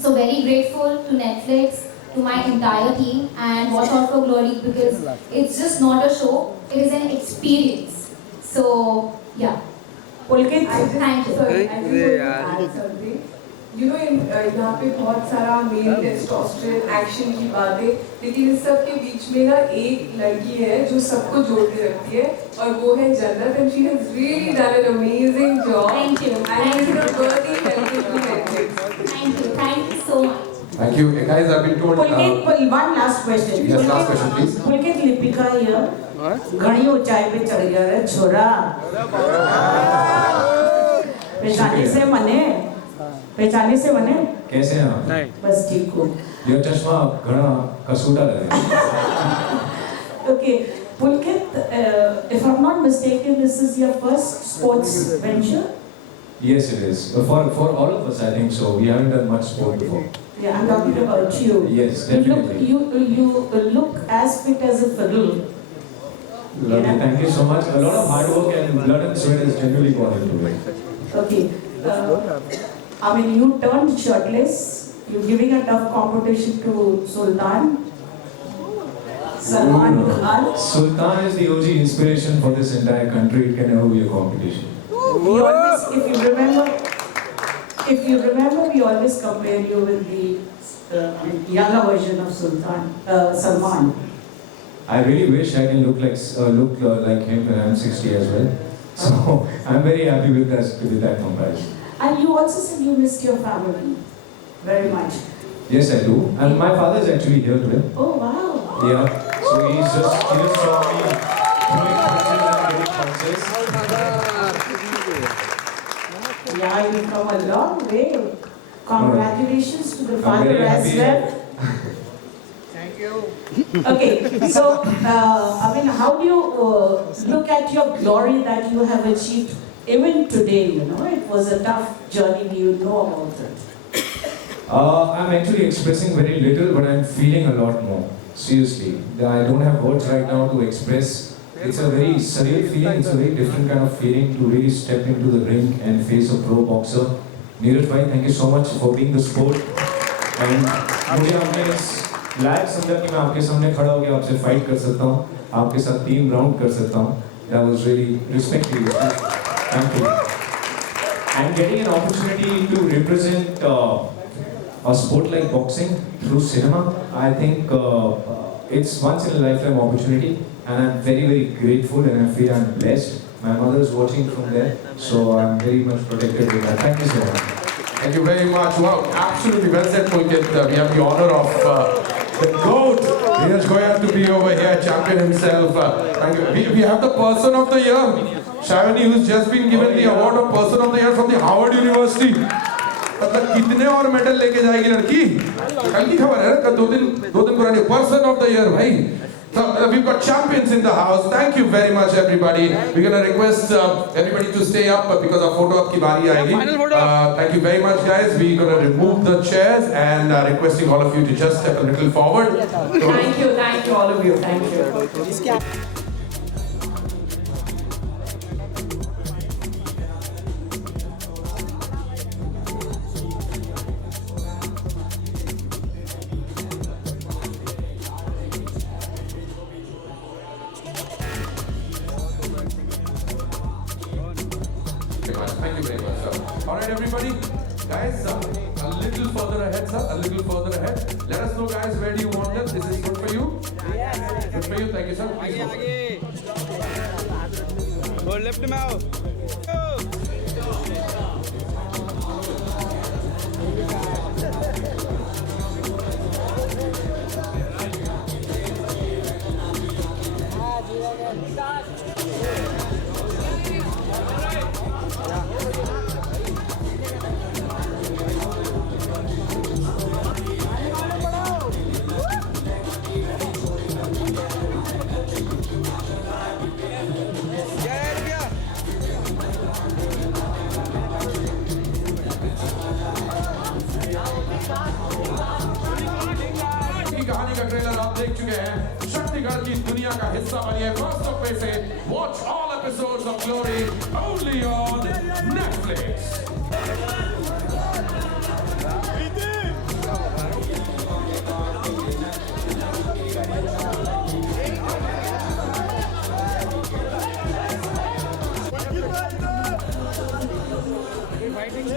So very grateful to Netflix, to my entire team, and watch out for Glory because it's just not a show; it is an experience. So yeah. Pulkit, thank you. Sorry, I just want to add something. You know, यहाँ पे बहुत सारा mail testosterone action की बातें, लेकिन इस सब के बीच में ना एक लड़की है जो सबको जोड़ के रखती है, और वो है जन्नत, and she has really done an amazing job. Thank you. And it's a worthy helping to Netflix. Thank you so much. Thank you. Guys, I've been told... Pulkit, one last question. Yes, last question, please. Pulkit, Lipika here. घनी ऊंचाई पे चढ़ गया रे छोरा। पहचाने से मने? कैसे हैं आप? बस ठीक हूँ। ये चश्मा घना कसूटा लगे। Okay, Pulkit, if I'm not mistaken, this is your first sports venture? Yes, it is. For all of us, I think so. We haven't done much sport before. Yeah, I'm talking about you. Yes, definitely. You look as fit as a fiddle. Lovely, thank you so much. A lot of hard work and blood and sweat has generally gone into it. Okay. I mean, you turned shirtless. You're giving a tough competition to Sultan. Salman Khan. Sultan is the OG inspiration for this entire country. It can never be a competition. We always, if you remember, we always compare you with the younger version of Salman. I really wish I can look like him when I'm 60 as well. So I'm very happy with that comparison. And you also said you missed your family very much. Yes, I do. And my father is actually here today. Oh wow! Yeah. So he just saw me doing punches and getting punches. Yeah, you've come a long way. Congratulations to the father as well. Thank you. Okay, so I mean, how do you look at your glory that you have achieved even today? You know, it was a tough journey. You know about it. I'm actually expressing very little, but I'm feeling a lot more. Seriously, I don't have words right now to express. It's a very surreal feeling. It's a very different kind of feeling to really step into the ring and face a pro boxer. Neeraj bhai, thank you so much for being the sport. And मुझे आपने इस लायक समझा कि मैं आपके सामने खड़ा होकर आपसे फाइट कर सकता हूँ, आपके साथ 3 राउंड कर सकता हूँ. That was really respect to you. Thank you. And getting an opportunity to represent a sport like boxing through cinema, I think it's once in a lifetime opportunity, and I'm very, very grateful, and I feel I'm blessed. My mother is watching from there, so I'm very much protected with that. Thank you so much. Thank you very much. Wow, absolutely well said, Pulkit. We have the honor of the GOAT, Neeraj Goyal, to be over here, champion himself. Thank you. We have the person of the year, Shavani, who's just been given the award of person of the year from the Howard University. मतलब कितने और मेडल लेके जाएगी लड़की? कल की खबर है ना, 2 दिन पुरानी. पर्सन ऑफ द ईयर भाई, So we've got champions in the house. Thank you very much, everybody. We're gonna request everybody to stay up because our photo up ki bari aayegi. Thank you very much, guys. We're gonna remove the chairs and requesting all of you to just step a little forward. Thank you, all of you. Thank you. Thank you very much, sir. All right, everybody. Guys, a little further ahead, sir. A little further ahead. Let us know, guys, where do you want them? This is good for you? Good for you. Thank you, sir. Please go left में आओ. कहानी का ट्रेलर आप देख चुके हैं. शक्तिगढ़ की दुनिया का हिस्सा बनिए फर्स्ट ऑफ पे से. Watch all episodes of glory only on Netflix. Fighting.